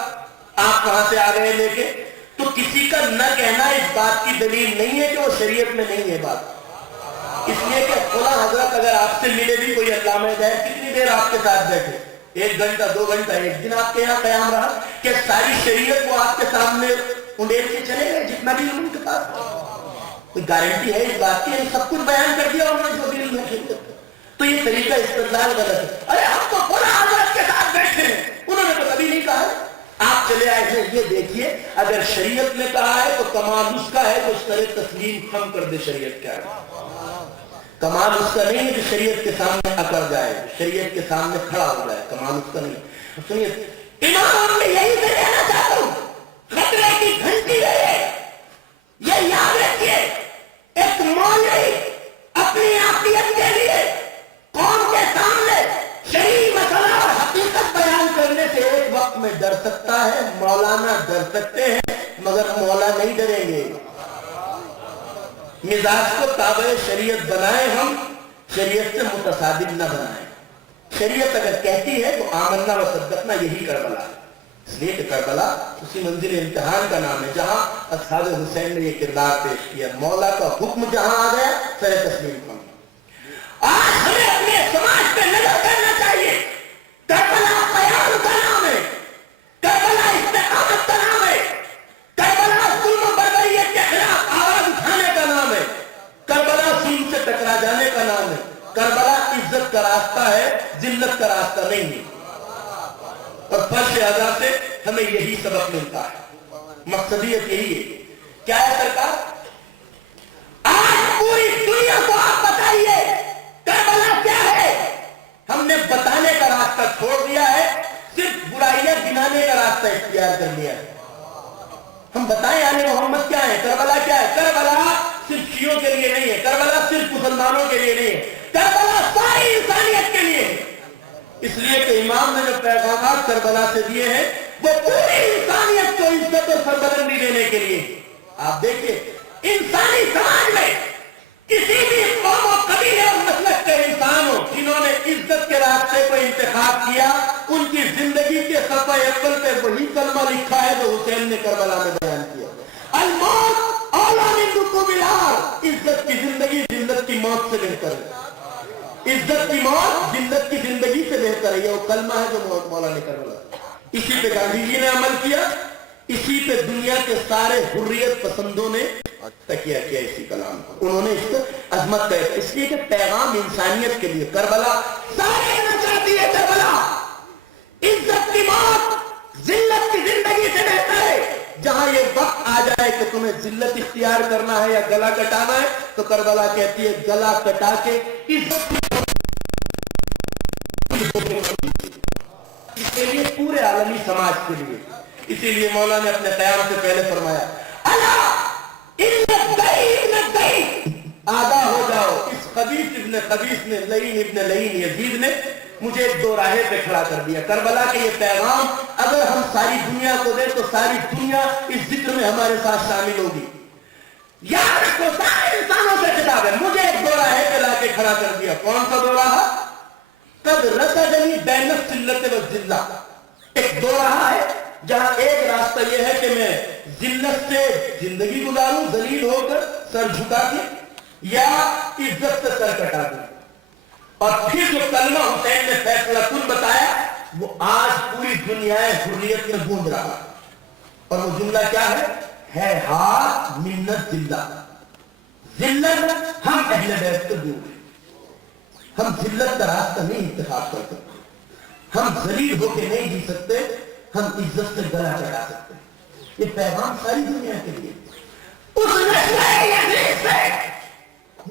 آپ کہاں سے آ گئے لے کے؟ تو کسی کا نہ کہنا اس بات کی دلیل نہیں ہے کہ وہ شریعت میں نہیں ہے بات، اس لیے کہ فلاں حضرت اگر آپ سے ملے بھی، کوئی علامہ ہدایت کتنی دیر آپ کے ساتھ بیٹھے، 1 گھنٹہ 2 گھنٹہ، ایک دن آپ کے یہاں قیام رہا کہ ساری شریعت وہ آپ کے سامنے انڈیل کے چلے گئے جتنا بھی ان کے پاس کوئی گارنٹی ہے اس بات کی؟ سب کچھ بیان کر دیا انہوں نے جو دل میں شریعت، تو یہ طریقہ استدلال غلط ہے۔ ارے ہم تو فلاں حضرت کے ساتھ بیٹھے ہیں، انہوں نے تو کبھی نہیں کہا، آپ چلے آئے ہیں، یہ دیکھیے اگر شریعت نے کہا ہے تو کمال اس کا ہے جو اس طرح تسلیم ہم کر دے شریعت کیا ہے، کمال اس کا نہیں ہے کہ شریعت کے سامنے اکڑ جائے، شریعت کے سامنے کھڑا ہو جائے، کمال اس کا نہیں۔ سنیے امام میں یہی سے کہنا چاہتا ہوں، خطرے کی گھنٹی ہے، یہ یاد رکھیے، ایک مولوی اپنی عقیدت کے لیے قوم کے سامنے شرعی مسئلہ اور حقیقت بیان کرنے سے ایک وقت میں ڈر سکتا ہے، مولانا ڈر سکتے ہیں مگر مولا نہیں ڈریں گے۔ مزاج کو تابع شریعت بنائیں، ہم شریعت سے متصادم نہ بنائیں۔ شریعت اگر کہتی ہے تو آمنا و صدقنا، یہی کربلا ہے، اس لیے کہ کربلا اسی منزل امتحان کا نام ہے جہاں اصحاب حسین نے یہ کردار پیش کیا، مولا کا حکم جہاں آ گیا سر تسلیم کم۔ آج ہمیں اپنے سماج پہ نظر کرنا چاہیے، کربلا قیام کا نام ہے، کربلا استقامت کا نام ہے، کربلا ظلم و بربریت کے خلاف آواز اٹھانے کا نام ہے، کربلا سین سے ٹکرا جانے کا نام ہے، کربلا عزت کا راستہ ہے، ذلت کا راستہ نہیں ہے۔ اور فرش اعضاء سے ہمیں یہی سبق ملتا ہے، مقصدیت یہی ہے۔ کیا ہے سرکار؟ آج پوری دنیا کو آپ بتائیے کربلا کیا ہے؟ ہم نے بتانے کا راستہ چھوڑ دیا ہے، صرف برائیاں گنانے کا راستہ اختیار کر لیا ہے۔ ہم بتائیں آل محمد کیا ہے، کربلا کیا ہے؟ کربلا صرف شیعوں کے لیے نہیں ہے، کربلا صرف مسلمانوں کے لیے نہیں ہے، کربلا ساری انسانیت کے لیے ہے۔ اس لیے کہ امام نے جو پیغامات کربلا سے دیے ہیں وہ پوری انسانیت کو عزت اور سربلندی دینے کے لیے۔ آپ دیکھیے انسانی سماج میں کسی بھی قوم و قبیلے اور مسلک کے انسان ہو جنہوں نے عزت کے راستے کو انتخاب کیا، ان کی زندگی کے صفحہ اول پہ وہی کلمہ لکھا ہے جو حسین نے کربلا میں بیان کیا، الموت اولی من رکوب الارض، عزت کی زندگی ذلت کی موت سے بہتر ہے، عزت کی موت ذلت کی زندگی سے بہتر ہے۔ یہ وہ کلمہ ہے جو مولا نے کربلا، اسی پہ گاندھی جی نے عمل کیا، اسی پہ دنیا کے سارے حریت پسندوں نے تکیہ کیا، اسی کلام کو انہوں نے اس کو عظمت کہا، اس لیے کہ پیغام انسانیت کے لیے کربلا سارے نہ چاہتی ہے، کربلا عزت کی موت ذلت کی زندگی سے بہتر ہے۔ جہاں یہ وقت آ جائے کہ تمہیں ذلت اختیار کرنا ہے یا گلا کٹانا ہے تو کربلا کہتی ہے گلا کٹا کے عزت اس کے لیے پورے عالمی سماج کے لیے۔ اسی لیے مولا نے اپنے قیام سے پہلے فرمایا آگاہ ہو جاؤ، اس خبیث ابن خبیث نے، لعین ابن لعین یزید نے مجھے ایک دو راہے پہ کھڑا کر دیا۔ کربلا کے یہ پیغام اگر ہم ساری دنیا کو دیں تو ساری دنیا اس ذکر میں ہمارے ساتھ شامل ہوگی۔ یاد رکھو سارے انسانوں سے خطاب ہے، مجھے ایک دو راہے پہ لا کے کھڑا کر دیا۔ کون سا دو راہ؟ قد رسدنی بین الذلت والذلہ، ایک دو راہ ہے جہاں ایک راستہ یہ ہے کہ میں ذلت سے زندگی گزاروں، ذلیل ہو کر سر جھکا کے، یا عزت سے سر کٹا دوں۔ اور پھر جو کلمہ حسین نے فیصلہ کن بتایا وہ آج پوری دنیا حریت میں گونج رہا، اور وہ جملہ کیا ہے ہاتھ منت ذلت، ذلت ہم اہل بیت کو دور ہیں، ہم ذلت کا راستہ نہیں انتخاب کر سکتے، ہم ذلیل ہو کے نہیں جی سکتے، ہم عزت سے گلا چڑھا سکتے۔ یہ پیغام ساری دنیا کے لیے اس نسلِ یزید سے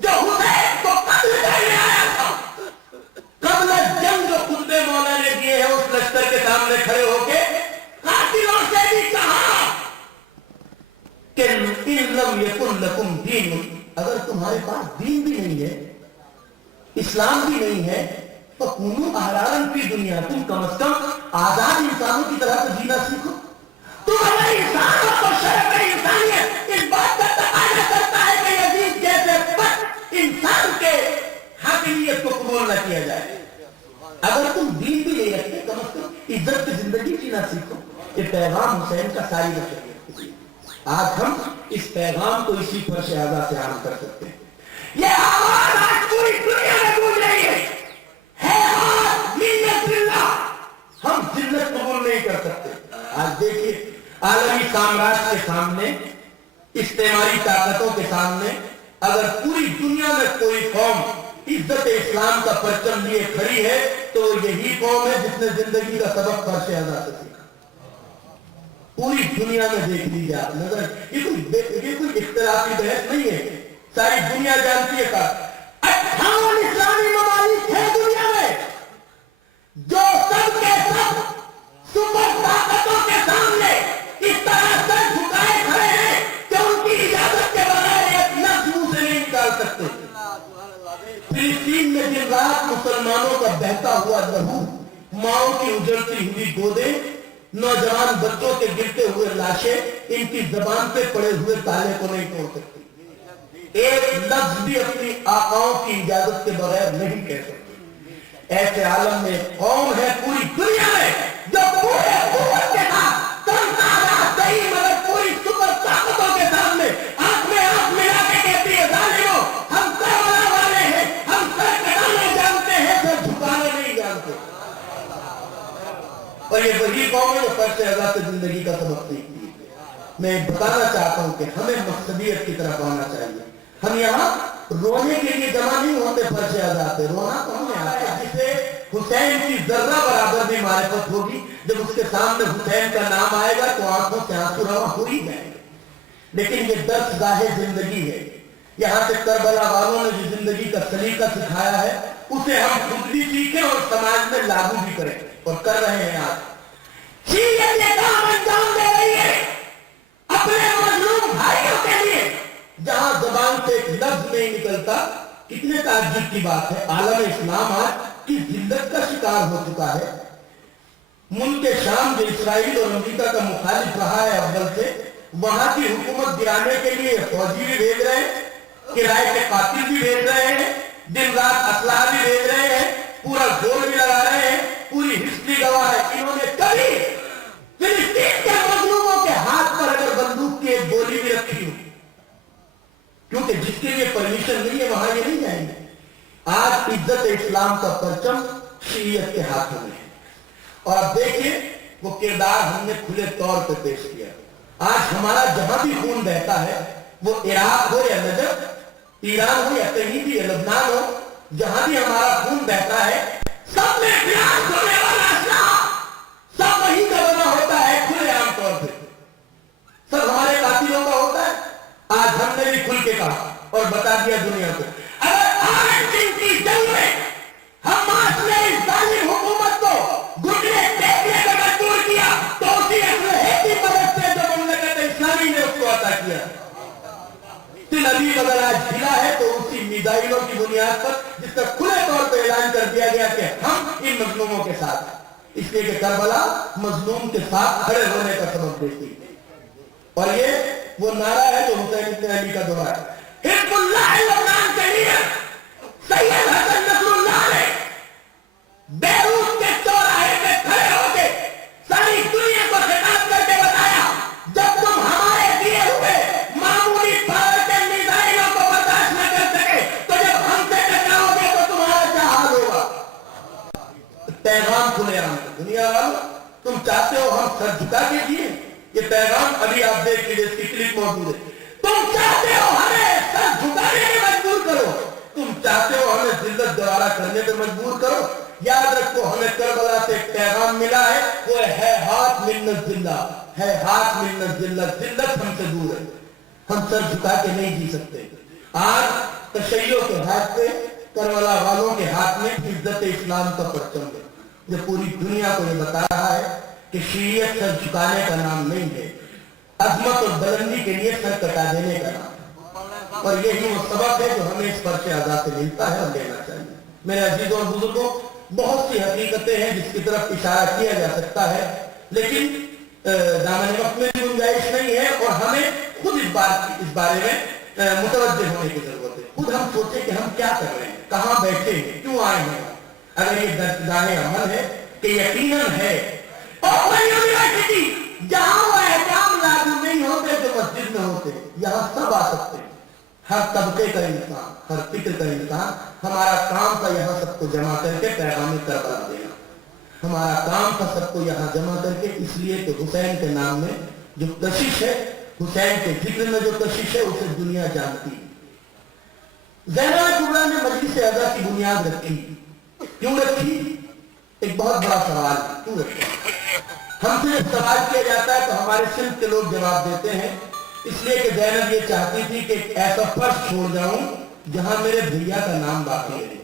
جو حسین کو قتل کرنے آیا تھا، قبل جنگ جو خطبے مولا نے دیے ہیں اس لشکر کے سامنے کھڑے ہو کے قاتلوں سے بھی کہا کہ ان لم یکن لکم دین، اگر تمہارے پاس دین بھی نہیں ہے، اسلام بھی نہیں ہے تو کونوا احرارا فی دنیا، تم کم از کم آزاد انسانوں کی طرح تو جینا سیکھو۔ تم اگر انسان ہو تو شرف انسانیت اس بات کا تقاضا کرتا ہے کہ یزید جیسے بد انسان کے حاکمیت کو قبول نہ کیا جائے. اگر تم دین بھی نہیں رکھتے کم از کم عزت کی زندگی جینا سیکھو. یہ پیغام حسین کا ساری بشریت. آج ہم اس پیغام کو اسی فرش اعضا سے عام کر سکتے ہیں. یہ آواز آج پوری دنیا میں گونج رہی ہے ملت اللہ. ہم ذلت قبول نہیں کر سکتے. آج دیکھیے عالمی سامراج کے سامنے, استعماری طاقتوں کے سامنے اگر پوری دنیا میں کوئی قوم عزت اسلام کا پرچم لیے کھڑی ہے تو یہی قوم ہے جس نے زندگی کا سبق فرش اعضا سے سیکھا. پوری دنیا میں دیکھ لیجیے آپ نظر, یہ کوئی اختلافی بحث نہیں ہے, ساری دنیا جانتی ہے. 58 اسلامی ممالک ہیں دنیا میں جو سب کے سب سپر طاقتوں کے سامنے اس طرح سر جھکائے کھڑے ہیں کہ ان کی اجازت کے بغیر ایک لفظ منہ سے نہیں نکال سکتے. فلسطین میں دن رات مسلمانوں کا بہتا ہوا لہو, ماؤں کی اجڑتی ہوئی گودیں, نوجوان بچوں کے گرتے ہوئے لاشیں ان کی زبان پہ پڑے ہوئے تالے کو نہیں توڑ سکتی. ایک لفظ بھی اپنی آقاؤں کی اجازت کے بغیر نہیں کہہ سکتی. ایسے عالم میں قوم ہے پوری دنیا میں جو پورے قوت کے ساتھ مگر پوری سپر طاقتوں کے سامنے آنکھ میں آنکھ ملا کے کہتی ہے ظالموں ہم کربلا والے ہیں, ہم سر کٹانے جانتے ہیں, سر جھکانے نہیں جانتے. اور یہ وہی قوم ہے جو فرش اعضا سے زندگی کا سبق سیکھتی ہے. میں بتانا چاہتا ہوں کہ ہمیں مقصدیت کی طرف آنا چاہیے. ہم یہاں رونے کے لیے جمع نہیں ہوتے فرش اعضا پہ. رونا تو ہمیں آتا ہے جسے حسین کی ذرہ برابر بھی معرفت ہوگی, جب اس کے سامنے حسین کا نام آئے گا تو آنکھوں سے آنسو رواں ہو ہی جائیں گے. لیکن یہ درس گاہ زندگی ہے. یہاں سے کربلا والوں نے جو زندگی کا سلیقہ سکھایا ہے اسے ہم خود بھی سیکھیں اور سماج میں لاگو بھی کریں, اور کر رہے ہیں. آج شیعت یہ کام انجام دے رہی ہے اپنے مظلوم بھائیوں کے لیے. جہاں زبان سے ایک لفظ نہیں نکلتا, کتنے تعجب کی بات ہے. عالم اسلام آج کی ذلت کا شکار ہو چکا ہے. ملک شام جو اسرائیل اور امریکہ کا مخالف رہا ہے اول سے, وہاں کی حکومت گرانے کے لیے فوجی بھی بھیج رہے ہیں, کرائے کے قاتل بھی بھیج رہے ہیں, دن رات اسلحہ بھی بھیج رہے ہیں, پورا زور بھی لگا رہے ہیں. پوری ہسٹری گواہ ہے انہوں نے کبھی فلسطین کے مظلوموں کے ہاتھ پر اگر بندوق کی ایک گولی بھی رکھی ہو, کیونکہ جس کے لیے پرمیشن نہیں ہے وہاں یہ نہیں جائیں گے. آج عزت اسلام کا پرچم شریعت کے ہاتھوں میں ہے, اور اب دیکھیے وہ کردار ہم نے کھلے طور پہ پیش کیا. آج ہمارا جہاں بھی خون بہتا ہے, وہ عراق ہو یا نجف, ایران ہو یا کہیں بھی لبنان ہو, جہاں بھی ہمارا خون بہتا ہے سب میں فیاض ہونے والا اسلحہ سب وہی کا بنا ہوتا ہے کھلے عام طور پہ. سب ہمارے قاتلوں کا ہوتا ہے. آج ہم نے بھی کھل کے کہا اور بتا دیا دنیا کو, اگر آج دن کی جنگ میں حماس نے اس ظالم حکومت کو گھٹنے ٹیکنے کا مجبور کیا تو اسی اسلحے کی مدد سے جو مملکت اسلامی نے اس کو عطا کیا. تل ابیب اگر آج ہلا ہے تو اسی میزائلوں کی بنیاد پر جس کا کھلے طور پہ اعلان کر دیا گیا کہ ہم ان مظلوموں کے ساتھ, اس لیے کہ کربلا مظلوم کے ساتھ کھڑے ہونے کا سبب دیتی. اور یہ وہ نعرہ ہے جو حسین ابن علی کا دعا ہے. حزب اللہ لبنان کے لیے سید حسن نصر اللہ نے بیروت کے چوراہے پہ کھڑے ہو کے ساری دنیا کو خطاب کر کے بتایا, جب تم ہمارے دیے ہوئے معمولی پاور کے میزائلوں کو برداشت نہ کر سکے تو جب ہم سے ٹکراؤ گے تو تمہارا کیا حال ہوگا. پیغام کھلے عام دنیا والوں, تم چاہتے ہو ہم سر جھکا کے جیے. یہ پیغام ابھی آپ دیکھ لیجیے, اس کی کلپ موجود ہے. تم چاہتے ہو ہمیں سر جھکانے میں مجبور کرو, تم چاہتے ہو ہمیں ذلت گوارا کرنے پہ مجبور کرو. یاد رکھو ہمیں کربلا سے ایک پیغام ملا ہے, وہ ہے ہاتھ منت ذلت, ہے ہاتھ منت ذلت. ذلت ہم سے دور ہے, ہم سر جھکا کے نہیں جی سکتے. آج تشیع کے ہاتھ پہ, کربلا والوں کے ہاتھ میں عزت اسلام کا پرچم ہے, جو پوری دنیا کو یہ بتا رہا ہے کہ شریعت سر جھکانے کا نام نہیں ہے, عظمت اور بلندی کے لیے سر کٹا دینے کا نام ہے. اور یہی وہ سبق ہے جو ہمیں اس فرش اعضا سے ملتا ہے اور لینا چاہیے. میرے عزیزوں اور بزرگوں, بہت سی حقیقتیں ہیں جس کی طرف اشارہ کیا جا سکتا ہے, لیکن دامن وقت میں گنجائش نہیں ہے، اور ہمیں خود اس بارے میں متوجہ ہونے کی ضرورت ہے. خود ہم سوچیں کہ ہم کیا کر رہے ہیں، کہاں بیٹھے ہیں، کیوں آئے ہیں. اگر یہ درسگاہ عمل ہے کہ یقیناً ہے، اور یونیورسٹی جہاں وہ احکام لاگو نہیں ہوتے جو مسجد میں ہوتے، یہاں سب آ سکتے ہیں، ہر طبقے کا انسان، ہر فکر کا انسان. ہمارا کام تھا یہاں سب کو جمع کر کے پیغام کربلا دینا. ہمارا کام تھا سب کو یہاں جمع کر کے، اس لیے کہ حسین کے نام میں جو کشش ہے، حسین کے ذکر میں جو کشش ہے، اسے دنیا جانتی. زینب کبریٰ نے مجلس عزا کی بنیاد رکھی. کیوں رکھی؟ ایک بہت بڑا سوال ہے، کیوں رکھی؟ ہم سے جب سوال کیا جاتا ہے تو ہمارے صنف کے لوگ جواب دیتے ہیں اس لیے کہ زینب یہ چاہتی تھی کہ ایک ایسا فرش چھوڑ جاؤں جہاں میرے بھیا کا نام باقی ہے.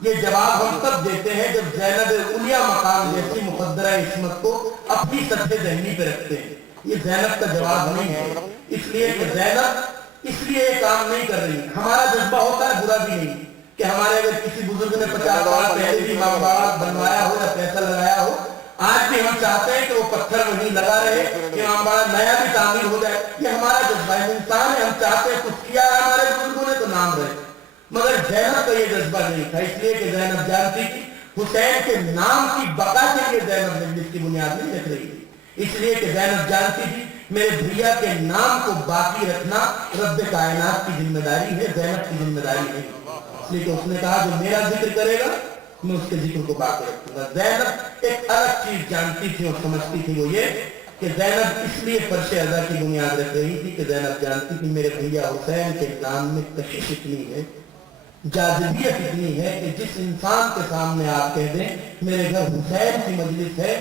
یہ جواب ہم تب دیتے ہیں جب زینب اولیا مقام جیسی مقدرہ عصمت کو اپنی سطح ذہنی پہ رکھتے ہیں. یہ زینب کا جواب نہیں ہے، اس لیے کہ زینب اس لیے یہ کام نہیں کر رہی. ہمارا جذبہ ہوتا ہے، برا بھی نہیں، کہ ہمارے اگر کسی بزرگ نے 50 سال پہلے بھی امام باڑہ بنوایا ہو یا پیسہ لگایا ہو، آج بھی ہم چاہتے ہیں کہ وہ پتھر وہیں لگا رہے کہ امام باڑہ نیا بھی تعمیر ہو جائے. یہ ہمارا جذبہ ہے، انسان ہے، ہم چاہتے ہیں کچھ کیا ہے ہمارے بزرگوں نے تو نام رہے. مگر زینب کا یہ جذبہ نہیں تھا، اس لیے کہ زینب جانتی تھی حسین کے نام کی بقا کے لیے زینب مجلس کی بنیاد نہیں رکھ رہی تھی. اس لیے کہ زینب جانتی تھی میرے بھیا کے نام کو باقی رکھنا رب کائنات کی ذمہ داری ہے، زینب کی ذمہ داری نہیں. اس لیے کہ اس نے کہا جو میرا ذکر کرے گا میں اس کے ذکر کو باقی رکھوں گا. زینب ایک الگ چیز جانتی تھی اور سمجھتی تھی، وہ یہ کہ زینب اس لیے فرش عزا کی بنیاد رکھ رہی تھی کہ زینب جانتی تھی میرے بھیا حسین کے نام میں کشش اتنی ہے، جاذبیت اتنی ہے کہ جس انسان کے سامنے آپ کہہ دیں میرے گھر حسین کی مجلس ہے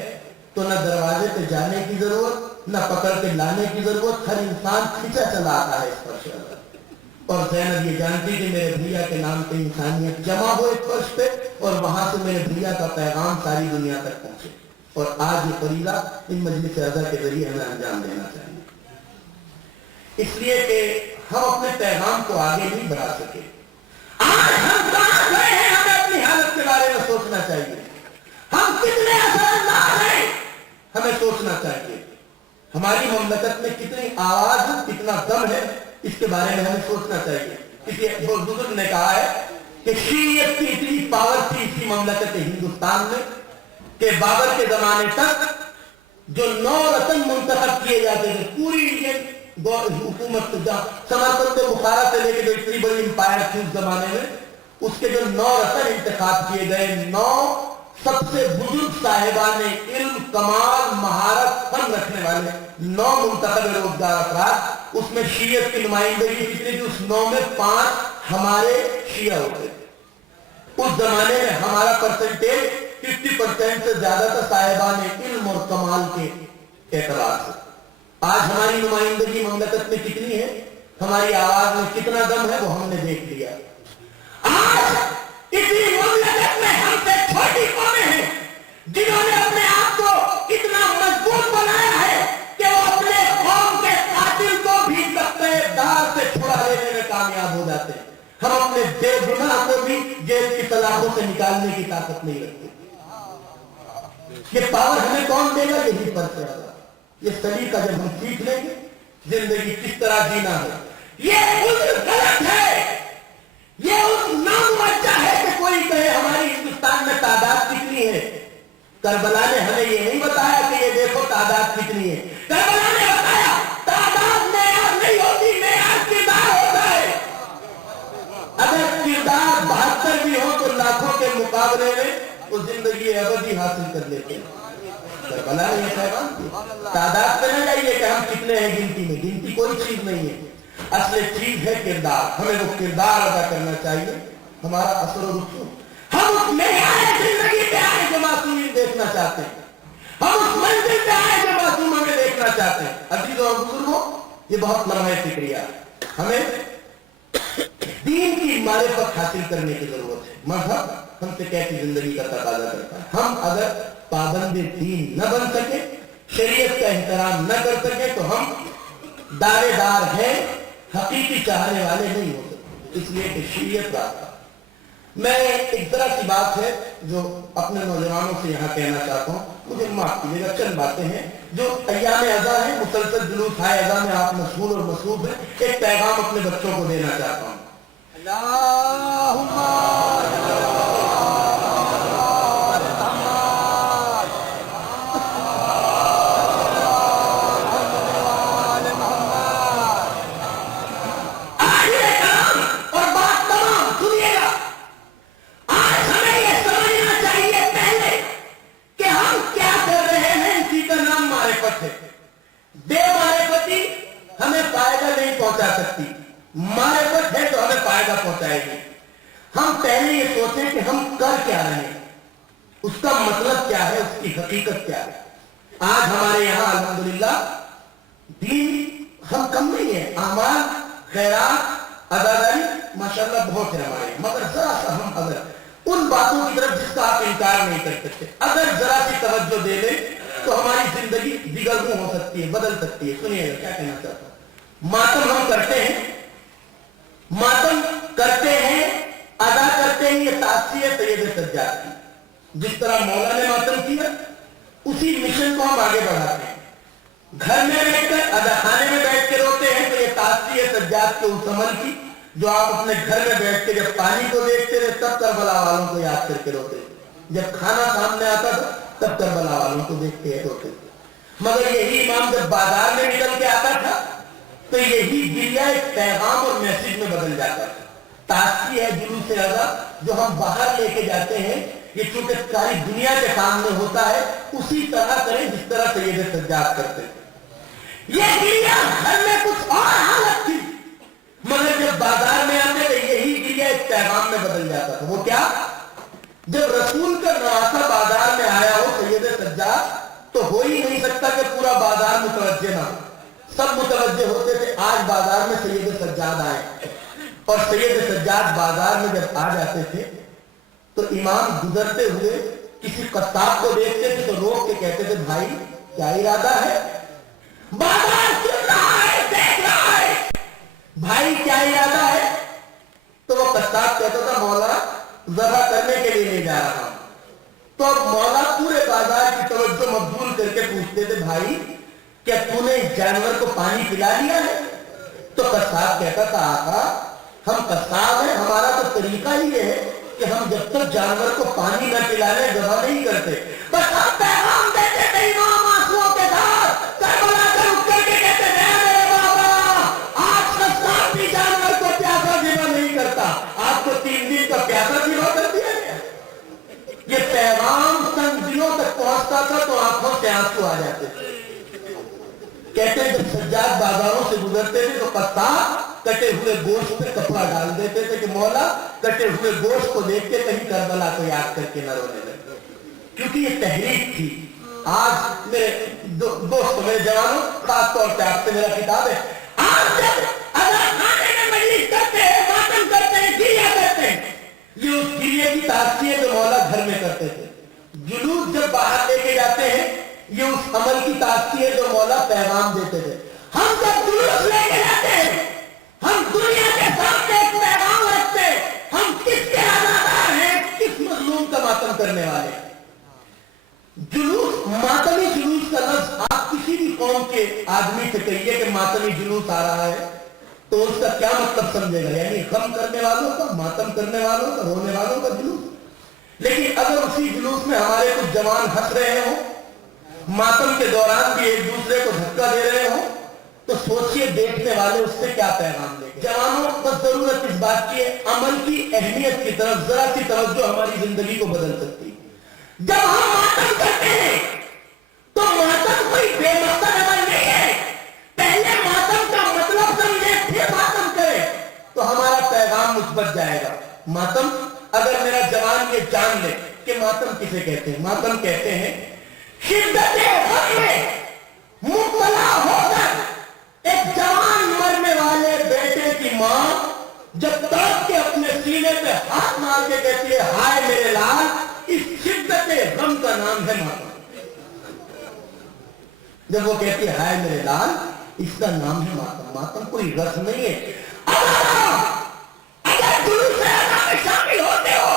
تو نہ دروازے پہ جانے کی ضرورت، نہ پکڑ کے لانے کی ضرورت، ہر انسان کھینچا چلا آتا ہے اس فرش عزا. اور زینب یہ جانتی کہ میرے بھیا کے نام پہ انسانیت جمع ہو ایک فرش پہ، اور وہاں سے میرے بھیا کا پیغام ساری دنیا تک پہنچے. اور آج یہ فریضہ ان مجلس عزا کے ذریعے ہمیں انجام دینا چاہیے، اس لیے کہ ہم اپنے پیغام کو آگے نہیں بڑھا سکے. آج ہم کہاں گئے ہیں، ہمیں اپنی حالت کے بارے میں سوچنا چاہیے. ہم کتنے اثر انداز ہیں، ہمیں سوچنا چاہیے. ہماری مملکت میں کتنی آواز، کتنا دم ہے، اس کے بارے میں ہمیں سوچنا چاہیے. کسی بزرگ نے کہا ہے کہ شیعیت کی اتنی پاور تھی اسی مملکت ہندوستان میں کہ بابر کے زمانے تک جو 9 رتن منتخب کیے جاتے تھے پوری انڈین حکومت، سمرقند بخارا سے لے کے جو اتنی بڑی امپائر تھی اس زمانے میں، اس کے جو 9 رتن انتخاب کیے گئے، 9 سب سے بزرگ صاحبان علم، کمال، مہارت، فن رکھنے والے 9 منتخب روزگار افراد، اس میں شیعت کی نمائندگی کتنی تھی؟ اس 9 میں 5 ہمارے شیعہ ہوتے. اس زمانے میں ہمارا پرسنٹیج 50% سے زیادہ تھا صاحبان علم اور کمال کے اعتبار سے. آج ہماری نمائندگی مملکت میں کتنی ہے، ہماری آواز میں کتنا دم ہے، وہ ہم نے دیکھ لیا. آج اسی مملکت میں ہم سے چھوٹی قومیں ہیں جنہوں نے اپنے آپ کو اتنا مضبوط بنایا ہے کہ وہ اپنے قوم کے قاتل کو بھی تختے دار سے چھڑا لینے میں کامیاب ہو جاتے ہیں. ہم اپنے بے گناہ کو بھی جیل کی سلاخوں سے نکالنے کی طاقت نہیں رکھتے. یہ پاور ہمیں کون دے گا؟ یہی فرق ہے. یہ سلیقہ جب ہم سیکھ لیں گے زندگی کس طرح جینا ہے. یہ غلط ہے، یہ اس ناموجہ ہے کہ کوئی کہے ہماری ہندوستان میں تعداد کتنی ہے. کربلا نے ہمیں یہ نہیں بتایا کہ یہ دیکھو تعداد کتنی ہے. کربلا نے بتایا تعداد معیار نہیں ہوتی، معیار کردار ہوتا ہے. اگر کردار 72 بھی ہو تو لاکھوں کے مقابلے میں وہ زندگی ابدی حاصل کر لیتے ہیں. کربلا نے یہ پیغام دیا. تعداد پہ نہ جائیے کہ ہم کتنے ہیں گنتی میں، گنتی کوئی چیز نہیں ہے. اصل چیز ہے کردار. ہمیں وہ کردار ادا کرنا چاہیے. ہمارا اثر و رسوخ، ہم اس معیار زندگی پہ آئے جو معصومین دیکھنا چاہتے ہیں، ہم اس منزل پہ آئے جو معصوم ہمیں دیکھنا چاہتے ہیں. عزیزوں اور بزرگوں، یہ بہت لمحہ فکریہ ہے. ہمیں دین کی معرفت حاصل کرنے کی ضرورت ہے. مذہب ہم سے کیسی زندگی کا تقاضا کرتا ہے. ہم اگر پابند دین نہ بن سکے، شریعت کا احترام نہ کر سکے تو ہم دعوے دار ہیں، حقیقی چاہنے والے نہیں ہو سکتے. اس لیے کہ شریعت راستہ میں ایک ذرا سی بات ہے جو اپنے نوجوانوں سے یہاں کہنا چاہتا ہوں، مجھے معاف کیجیے گا، چند باتیں ہیں جو ایام اذا ہے، مسلسل جلوس ہائے اذا میں آپ مشغول اور مصروف ہیں، ایک پیغام اپنے بچوں کو دینا چاہتا ہوں۔ بے معرفتی ہمیں فائدہ نہیں پہنچا سکتی، معرفت ہے تو ہمیں فائدہ پہنچائے گی۔ ہم پہلے یہ سوچیں کہ ہم کر کیا رہے ہیں، اس کا مطلب کیا ہے، اس کی حقیقت کیا ہے۔ آج ہمارے یہاں الحمدللہ دین ہم کم نہیں ہے، اعمال خیرات عزاداری ماشاءاللہ بہت ہے ہمارے، مگر ذرا سا ہم اگر ان باتوں کی طرف جس کا آپ انکار نہیں کر سکتے اگر ذرا سی توجہ دے لیں تو ہماری زندگی دیگرگوں ہو سکتی ہے، بدل سکتی ہے۔ سنیے گا کیا کہنا چاہتا ہوں۔ ماتم ہم کرتے ہیں، ماتم کرتے ہیں، ادا کرتے ہیں، یہ تاثیر ہے سید سجاد کی۔ جس طرح مولا نے ماتم کیا اسی مشن کو ہم آگے بڑھاتے ہیں۔ گھر میں بیٹھ کر ادا خانے میں بیٹھ کے روتے ہیں تو یہ تاثیر ہے سجاد کے اس عمل کی جو آپ اپنے گھر میں بیٹھ کے جب پانی کو دیکھتے تھے تب کربلا والوں کو یاد کر کے روتے تھے، جب کھانا سامنے آتا تھا تب کربلا والوں کو دیکھ کے روتے تھے۔ مگر یہی امام جب بازار میں نکل کے آتا تھا تو یہی گریہ ایک پیغام اور میسج میں بدل جاتا تھا۔ تاثیر ہے جلوس اذا جو ہم باہر لے کے جاتے ہیں، یہ چونکہ ساری دنیا کے سامنے ہوتا ہے اسی طرح کریں جس طرح سید سجاد کرتے تھے۔ یہ گریہ گھر میں کچھ اور حالت تھی، مگر جب بازار میں آتے تو یہی گریہ ایک پیغام میں بدل جاتا تھا۔ وہ کیا؟ جب رسول کا نواسہ بازار میں آیا ہو سید سجاد تو ہو ہی نہیں سکتا کہ پورا بازار متوجہ نہ ہو، سب متوجہ ہوتے تھے آج بازار میں سید سجاد آئے، اور سید سجاد بازار میں جب آ جاتے تھے تو امام گزرتے ہوئے کسی قصاب کو دیکھتے تھے تو روک کے کہتے تھے بھائی کیا ارادہ ہے؟ بازار سن رہا ہے، دیکھ رہا ہے، بھائی کیا ارادہ ہے؟ تو وہ قصاب کہتا تھا مولا ذبح کرنے کے لیے لے جا رہا ہوں۔ تو اب مولا پورے بازار کی توجہ مبذول کر کے پوچھتے تھے بھائی کیا تو نے اس جانور کو پانی پلا لیا ہے؟ تو قصاب کہتا تھا آقا ہم قصاب ہیں، ہمارا تو طریقہ ہی یہ ہے کہ ہم جب تک جانور کو پانی نہ پلانے ذبح نہیں کرتے۔ بس ہم پیغام دیتے تھے امام آنسوؤں کے ساتھ کربلا سے اٹھ کر کے کہتے تھے میرے بابا آج قصاب بھی جانور کو پیاسا ذبح نہیں کرتا، آپ کو 3 دن کا پیاسا ذبح کر دیا گیا۔ یہ پیغام چند دنوں تک پہنچتا تھا تو آنکھوں سے آنسو آ جاتے تھے۔ کہتے ہیں جب سجاد بازاروں سے گزرتے تھے تو قصاب کٹے ہوئے گوشت پہ کپڑا ڈال دیتے تھے کہ مولا کٹے ہوئے گوشت کو دیکھ کے کہیں کربلا کو یاد کر کے نہ رونے لگے، کیونکہ یہ تحریک تھی۔ آج میرے دوستوں میرے جوانوں خاص طور پہ آپ سے میرا خطاب ہے، آج جب اذا خانے میں مجلس کرتے ہیں، ماتم کرتے ہیں، گریہ کرتے ہیں، یہ اس گریہ کی تاثیر جو مولا گھر میں کرتے تھے۔ جلوس جب باہر لے کے جاتے ہیں یہ اس عمل کی تاثیر جو مولا پیغام دیتے تھے۔ ہم جب جلوس لے کے جاتے ہیں ہم دنیا کے سامنے ایک پیغام رکھتے ہیں، ہم کس کے عزادار ہیں، کس مظلوم کا ماتم کرنے والے ہیں۔ جلوس ماتمی جلوس کا لفظ آپ کسی بھی قوم کے آدمی سے کہیے کہ ماتمی جلوس آ رہا ہے تو اس کا کیا مطلب سمجھے گا، یعنی غم کرنے والوں کا، ماتم کرنے والوں کا، رونے والوں کا جلوس۔ لیکن اگر اسی جلوس میں ہمارے کچھ جوان ہنس رہے ہوں، ماتم کے دوران بھی ایک دوسرے کو دھکا دے رہے ہوں تو سوچئے دیکھنے والے اس سے کیا پیغام لیں گے۔ جوانوں بس ضرورت اس بات کی ہے عمل کی اہمیت کی طرف ذرا سی توجہ ہماری زندگی کو بدل سکتی ہے۔ جب ہم ماتم کرتے ہیں تو ماتم کوئی بے مقصد عمل نہیں ہے، پہلے ماتم کا مطلب سمجھے پھر ماتم کرے تو ہمارا پیغام مثبت جائے گا۔ ماتم اگر میرا جوان یہ جان لے کہ ماتم کسے کہتے ہیں، ماتم کہتے ہیں شدت غم میں مبتلا ہو کر ایک جوان مرنے والے بیٹے کی ماں جب تڑپ کے اپنے سینے پہ ہاتھ مار کے کہتی ہے ہائے میرے لال، اس شدت غم کا نام ہے ماتم۔ جب وہ کہتی ہے ہائے میرے لال اس کا نام ہے ماتم۔ ماتم کوئی رسم نہیں ہے۔ اگر جلوس اذا میں شامل ہوتے ہو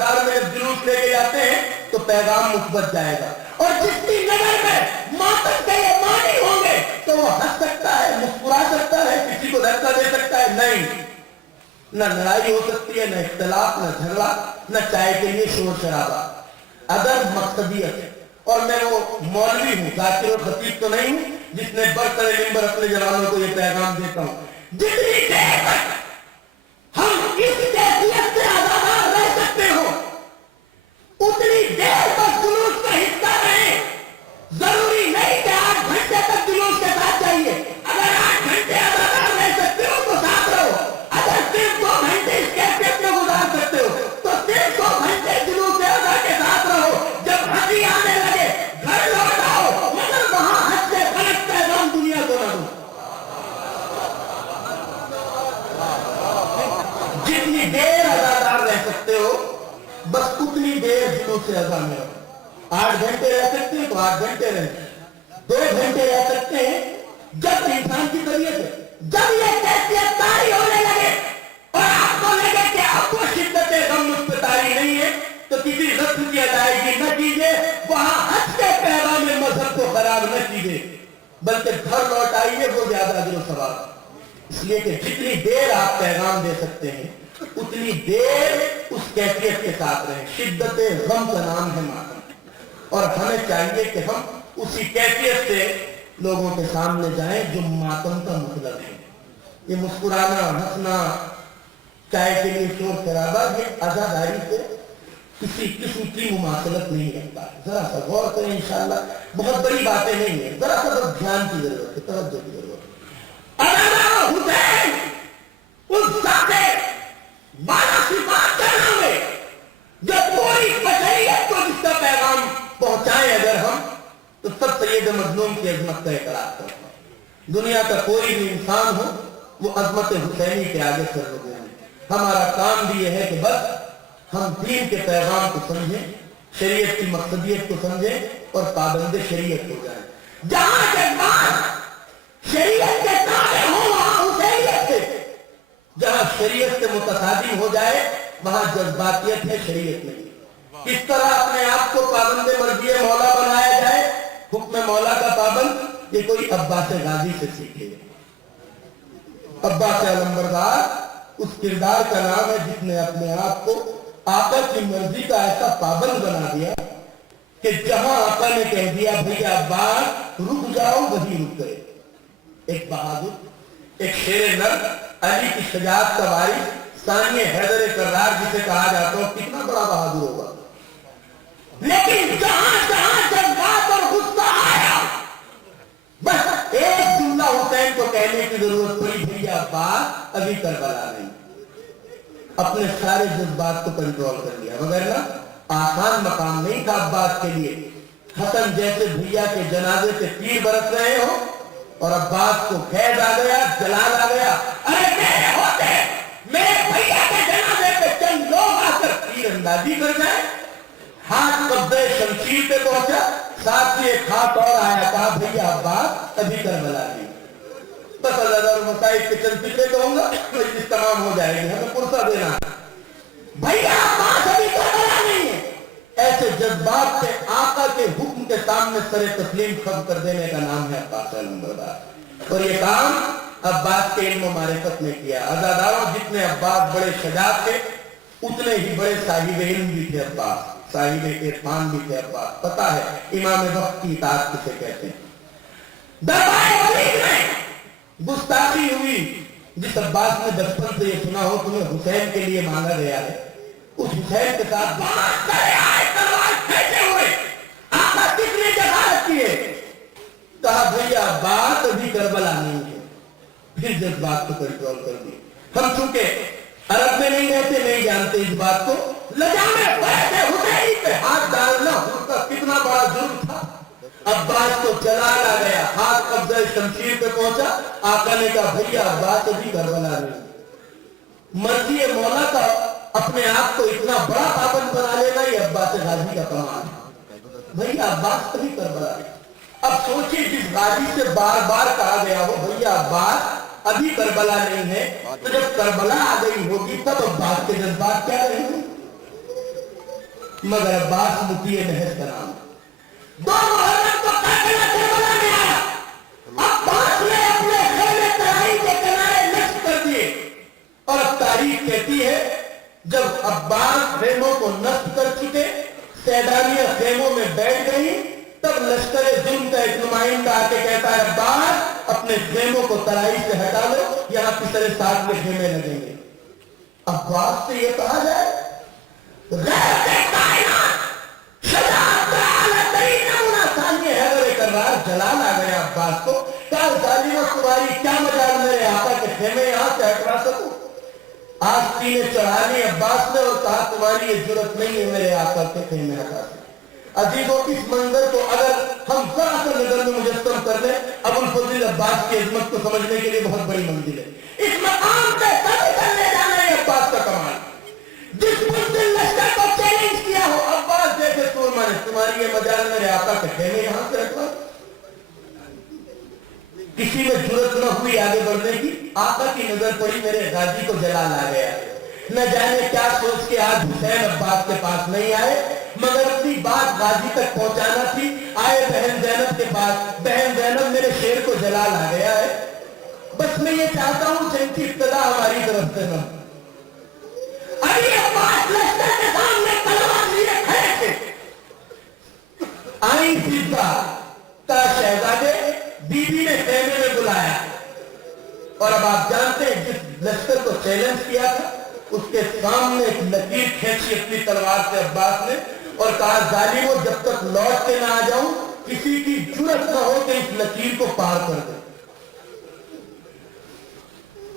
بازار میں جب جلوس لے کے جاتے ہیں تو پیغام مثبت جائے گا، اور جس کی نظر میں ماتم کے یہ مانی ہوں گے تو وہ ہنس سکتا ہے، مسکرا سکتا ہے، کسی کو دھکا دے سکتا ہے، نہیں، نہ لڑائی ہو سکتی ہے، نہ اختلاف، نہ جھگڑا، نہ چائے کے لیے شور شرابہ، ادب مقصدیت۔ اور میں وہ مولوی ہوں، ذاکر و خطیب تو نہیں ہوں جس نے برسر ممبر اپنے جوانوں کو یہ پیغام دیتا ہوں، جتنی دیر تک ہم اس کیفیت سے آزاد رہ سکتے ہو اتنی دیر تک جلوس کا حصہ رہیں۔ ضروری نہیں کہ 8 گھنٹے تک جلوس کے ساتھ جائیے، اگر 8 گھنٹے آزاد رہ سکتے ہو تو ساتھ رہو، اگر صرف 2 گھنٹے اس کیفیت میں گزار سکتے ہو تو صرف 2 گھنٹے جلوس ادا کے ساتھ رہو۔ جب ہنسی آنے لگے گھر لوٹ آؤ، مگر وہاں حد سے غلط پیغام دنیا کو نہ دو۔ جتنی دیر آزادار رہ سکتے ہو بس اتنی دیر جلوس سے ادا میں رہو۔ 8 گھنٹے رہ سکتے ہیں تو 8 گھنٹے رہیں، 2 گھنٹے رہ سکتے ہیں۔ جب انسان کی طبیعت ہے، جب یہ کیفیت طاری ہونے لگے اور آپ کو لگے کہ آپ کو شدت غم مجھ پہ طاری نہیں ہے تو کسی رسم کی ادائیگی نہ کیجیے، وہاں ہنس کے پیغام مذہب کو خراب نہ کیجیے، بلکہ گھر لوٹ آئیے، وہ زیادہ اجر و ثواب۔ اس لیے کہ جتنی دیر آپ پیغام دے سکتے ہیں اتنی دیر اس کیفیت کے ساتھ رہیں۔ شدت غم کا نام ہے ماتم، اور ہمیں چاہیے کہ ہم اسی کیفیت سے لوگوں کے سامنے جائیں جو ماتم کا مطلب ہے۔ یہ مسکرانا، ہنسنا، چائے کے لیے شور شرابہ، یہ عزاداری سے کسی قسم کی مماثلت نہیں رکھتا۔ ذرا سا غور کریں، انشاءاللہ بہت بڑی باتیں نہیں ہیں، ذرا سا بس دھیان کی ضرورت ہے، توجہ کی ضرورت ہے۔ حسین اس ذات بالا صفات کا نام ہے جو پوری بشریت کو جس کا پیغام پہنچائیں اگر ہم تو سب سید مظلوم کی عظمت کا اعتراف کرتے ہیں۔ دنیا کا کوئی بھی انسان ہو وہ عظمت حسینی کے آگے سر رکھے ہیں۔ ہمارا کام بھی یہ ہے کہ بس ہم دین کے پیغام کو سمجھیں، شریعت کی مقصدیت کو سمجھیں اور پابند شریعت ہو جائیں۔ جہاں جذبات شریعت کے تابع ہوں وہاں حسینیت سے، جہاں شریعت سے متصادم ہو جائے وہاں جذباتیت ہے، شریعت نہیں۔ کس طرح اپنے آپ کو پابند مرضی مولا بنایا جائے، حکم مولا کا پابند، یہ کوئی عباس غازی سے سیکھے۔ عباس علمبردار اس کردار کا نام ہے جس نے اپنے آپ کو آقا کی مرضی کا ایسا پابند بنا دیا کہ جہاں آقا نے کہہ دیا بھیا عباس رک جاؤ وہی رک گئے۔ ایک بہادر، ایک شیر نر، علی کی شجاعت کا وارث، ثانی حیدر کرار جسے کہا جاتا ہو، کتنا بڑا بہادر ہوگا۔ لیکن جہاں جہاں جذبات اور غصہ آیا بس ایک جملہ حسین کو کہنے کی ضرورت پڑی، بھیا عباس ابھی کربلا نہیں۔ اپنے سارے جذبات کو کنٹرول کر لیا، وغیرہ آسان مقام نہیں تھا عباس کے لیے۔ حسن جیسے بھیا کے جنازے پہ تیر برس رہے ہو اور عباس کو خیز آ گیا، جلال آ گیا، ارے میرے ہوتے میرے بھیا کے جنازے پہ چند لوگ آ کر تیر اندازی کر جائیں۔ ہاتھ قبضے شمشیر پہ پہنچا، ساتھ ہی ایک ہاتھ اور آیا، کہا بھیا عباس ابھی کربلا نہیں۔ بس اللہ مسائل کے چند فکرے کہوں گا، مجلس تمام ہو جائے گی، ہمیں فرصہ دینا ہے۔ بھیا عباس ابھی کربلا نہیں ہے۔ ایسے جذبات سے آقا کے حکم کے سامنے سر تسلیم خم کر دینے کا نام ہے عباس علمبردار، اور یہ کام عباس کے علم و معرفت نے کیا۔ عزاداروں، جتنے عباس بڑے شجاعت تھے اتنے ہی بڑے صاحب علم بھی تھے عباس، صاحب عرفان بھی تھے عباس۔ پتا ہے امام وقت کی اطاعت کسے کہتے ہیں؟ دربار ولید میں گستاخی ہوئی، جس عباس نے بچپن سے یہ سنا ہو تمہیں حسین کے لیے مانگا گیا ہے، اس حسین کے ساتھ آقا کس نے جہاد کیے؟ کہا بھیا بات ابھی کربلا نہیں ہے۔ پھر جذبات کو کنٹرول کر دی۔ ہم چونکہ عرب میں نہیں رہتے، نہیں جانتے اس بات کو، لجامے پڑے حسین پہ ہاتھ ڈالنا اس کا کتنا بڑا جرم تھا۔ عباس کو جلال آ گیا، ہاتھ قبضہ شمشیر پہ پہنچا، آقا نے کہا بھیا عباس ابھی کربلا نہیں۔ مرضی مولا کا اپنے آپ کو اتنا بڑا پابند بنا لینا یہ عباس غازی کا کمال ہے۔ بھیا عباس ابھی کربلا نہیں۔ اب سوچیے جس غازی سے بار بار کہا گیا ہو بھیا عباس ابھی کربلا نہیں ہے، تو جب کربلا آ گئی ہوگی تب عباس کے جذبات کیا رہیں گے؟ مگر عباس مطیع محض کا نام. 2 محرم کو قافلہ کربلا میں آیا. عباس نے اپنے خیمے ترائی کے کنارے نصب کر دیے. اور اب تاریخ کہتی ہے جب عباس خیموں کو نصب کر چکے، سیدانیہ خیموں میں بیٹھ گئی، تب لشکر ظلم کا ایک نمائندہ آ کے کہتا ہے عباس اپنے خیموں کو ترائی سے ہٹا لو، یہاں پچھلے ساتھ میں خیمے لگیں گے. عباس سے یہ کہا جائے غیرت کائنات شجاعت اعلی ترین نمونہ ثانی حیدر کرار جلال آ گیا عباس کو. کہا ظالمہ تمہاری کیا مجال میرے آقا کے خیمے یہاں سے ہٹوا سکوں؟ آستینے چڑھا لی عباس نے اور کہا تمہاری یہ جرت نہیں ہے میرے آقا کے خیمے ہٹا سکے. عزیزوں اس منظر کو اگر ہم ذرا سا نظر میں مجسم کر لیں، ابو الفضل عباس کی عظمت کو سمجھنے کے لیے بہت بڑی منزل ہے. اس مقام پہ کبھی کرنے جانا ہے عباس کا کمال. جس بزدل لشکر کو چیلنج کیا ہو، عباس جیسے سورما نے تمہاری یہ مجال میرے آقا کے خیمے یہاں سے رکھوا. کسی میں جرت نہ ہوئی آگے بڑھنے کی. آقا کی نظر پڑی، میرے غازی کو جلال آ گیا. نہ جانے کیا سوچ کے آج حسین عباس کے پاس نہیں آئے، مگر اپنی بات غازی تک پہنچانا تھی. آئے بہن زینب کے پاس. بہن زینب میرے شیر کو جلال آ گیا ہے، بس میں یہ چاہتا ہوں جن کی ابتدا ہماری طرف سے نہ. ابھی عباس لشکر کے سامنے تلوار لیے کھڑے تھے. آئیں سیدھا کا شہزادے بی بی نے خیمے میں بلایا. اور اب آپ جانتے ہیں جس لشکر کو چیلنج کیا تھا اس کے سامنے ایک لکیر کھینچی اپنی تلوار سے عباس نے اور کہا ظالموں جب تک لوٹ کے نہ آ جاؤں کسی کی جرت نہ ہو کہ اس لکیر کو پار کر دے.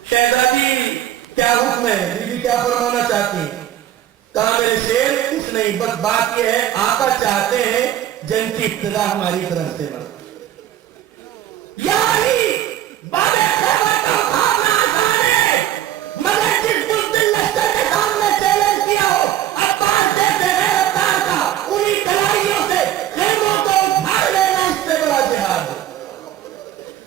شہزادی کیا حکم ہے؟ بیوی کیا فرمانا چاہتی ہیں؟ کہا میرے شیر کچھ نہیں، بس بات یہ ہے آقا چاہتے ہیں جن کی ابتدا ہماری طرف سے نہ. یعنی باب خیبر کا اٹھانا آسان ہے، مگر جس بزدل لشکر کے سامنے چیلنج کیا ہو عباس جیسے غیرتدار کا، انہی کلائیوں سے خیموں کو اٹھا لینا اس سے بڑا جہاد ہے.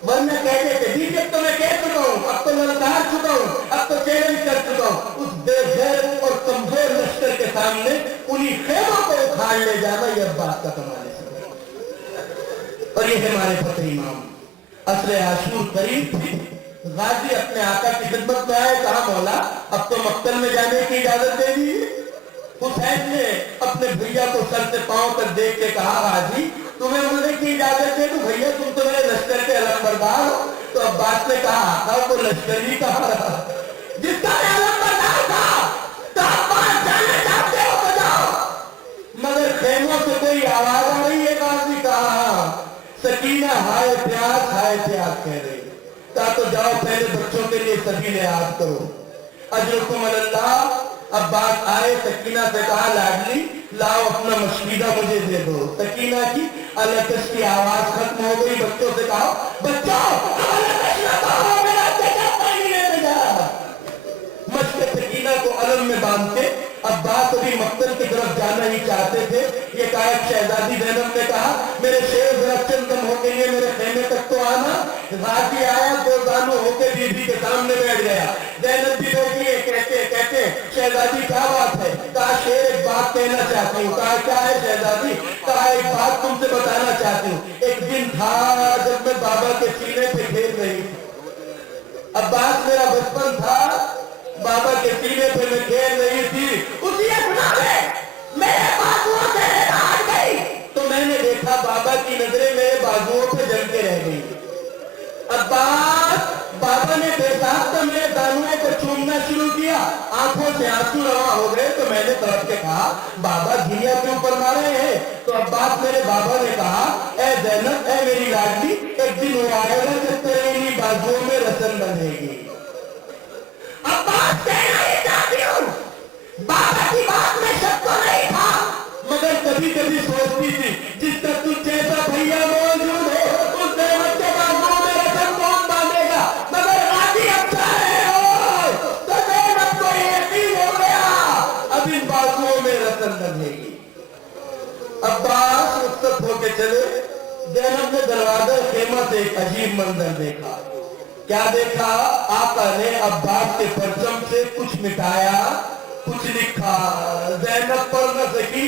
ورنہ کہتے تھے بیچ اب تو میں کہہ چکا ہوں، اب تو میں اتار چکا ہوں، اب تو چیلنج کر چکا ہوں. اس بے غیرت اور کمزور لشکر کے سامنے انہی خیموں کو اٹھا لے جانا یہ عباس کا کمال ہے. اور یہ ہمارے فخر امام عصر عاشور قریب تھی. غازی اپنے آقا کی خدمت میں آئے، کہا مولا اب تو مقتل میں جانے کی اجازت دے دیجیے. حسین نے اپنے بھیا کو سر سے پاؤں تک دیکھ کے کہا غازی تمہیں ملنے کی اجازت دے دوں؟ بھیا تم تو میرے لشکر کے علم بردار ہو. تو عباس نے کہا آقا کو لشکر ہی کہا رہا جس کا علم بردار تھا. تو عباس جانا چاہتے ہو تو جاؤ. مگر خیموں سے کوئی آواز آ رہی ہے. غازی کہا سکینہ ہائے پیاس کہہ رہی. کہا تو جاؤ پہلے بچوں کے لیے سبیل یاد کرو. اجرکم اللہ. عباس آئے، سکینہ سے کہا لاڈلی لاؤ اپنا مشکیدہ مجھے دے دو. سکینہ کی الکش کی آواز ختم ہو گئی. بچوں سے کہا بچوں الکش نہ کہو، میرا بیٹا پانی لینے جا رہا. مشک سکینہ کو علم میں باندھ کے عباس ابھی مقتل کی طرف جانا ہی چاہتے تھے. یہ کہا شہزادی زینب نے کہا میرے شیر ذرا چند دم ہو کے لیے میرے خیمے تک تو آنا. غازی آیا، دو زانو ہو کے بیوی کے سامنے بیٹھ گیا. زینب بھی بیٹھی ہے. کہتے شہزادی کیا بات ہے؟ کہا شیر ایک بات کہنا چاہتی ہوں. کہا کیا ہے شہزادی؟ کہا ایک بات تم سے بتانا چاہتی ہوں. ایک دن تھا جب میں بابا کے سینے پہ کھیل رہی تھی. عباس میرا بچپن تھا، بابا کے سینے پہ میں کھیل رہی تھی. اسی اثنا میں میرے بازوؤں سے ہٹ گئی تو میں نے دیکھا بابا کی نظریں میرے بازوؤں پہ جم کے رہ گئی. عباس بابا نے بے ساختہ میرے دانوؤں کو چومنا شروع کیا. آنکھوں سے آنسو رواں ہو گئے تو میں نے تڑپ کے کہا بابا دھیا کیوں فرما رہے ہیں؟ تو عباس میرے بابا نے کہا اے زینب، اے میری لاڈلی، ایک دن وہ آئے گا جب تیرے انہی بازوؤں میں رسن بندھے گی. عباس کہنا ہی چاہتی ہوں بابا کی بات میں شک تو نہیں تھا، مگر کبھی کبھی سوچتی تھی جس کا تجھ جیسا بھیا موجود ہے اس زینب کے بازوؤں میں رسن کون باندھے گا؟ مگر غازی اب چاہ رہے ہو تو زینب کو یقین ہو گیا اب ان بازوؤں میں رسن بندھے گی. عباس رخصت ہو کے چلے. زینب نے دروازہ خیمہ سے ایک عجیب منظر دیکھا. کیا دیکھا؟ آقا نے عباس کے پرچم سے کچھ مٹایا، کچھ لکھا. زینب پڑھ نہ سکی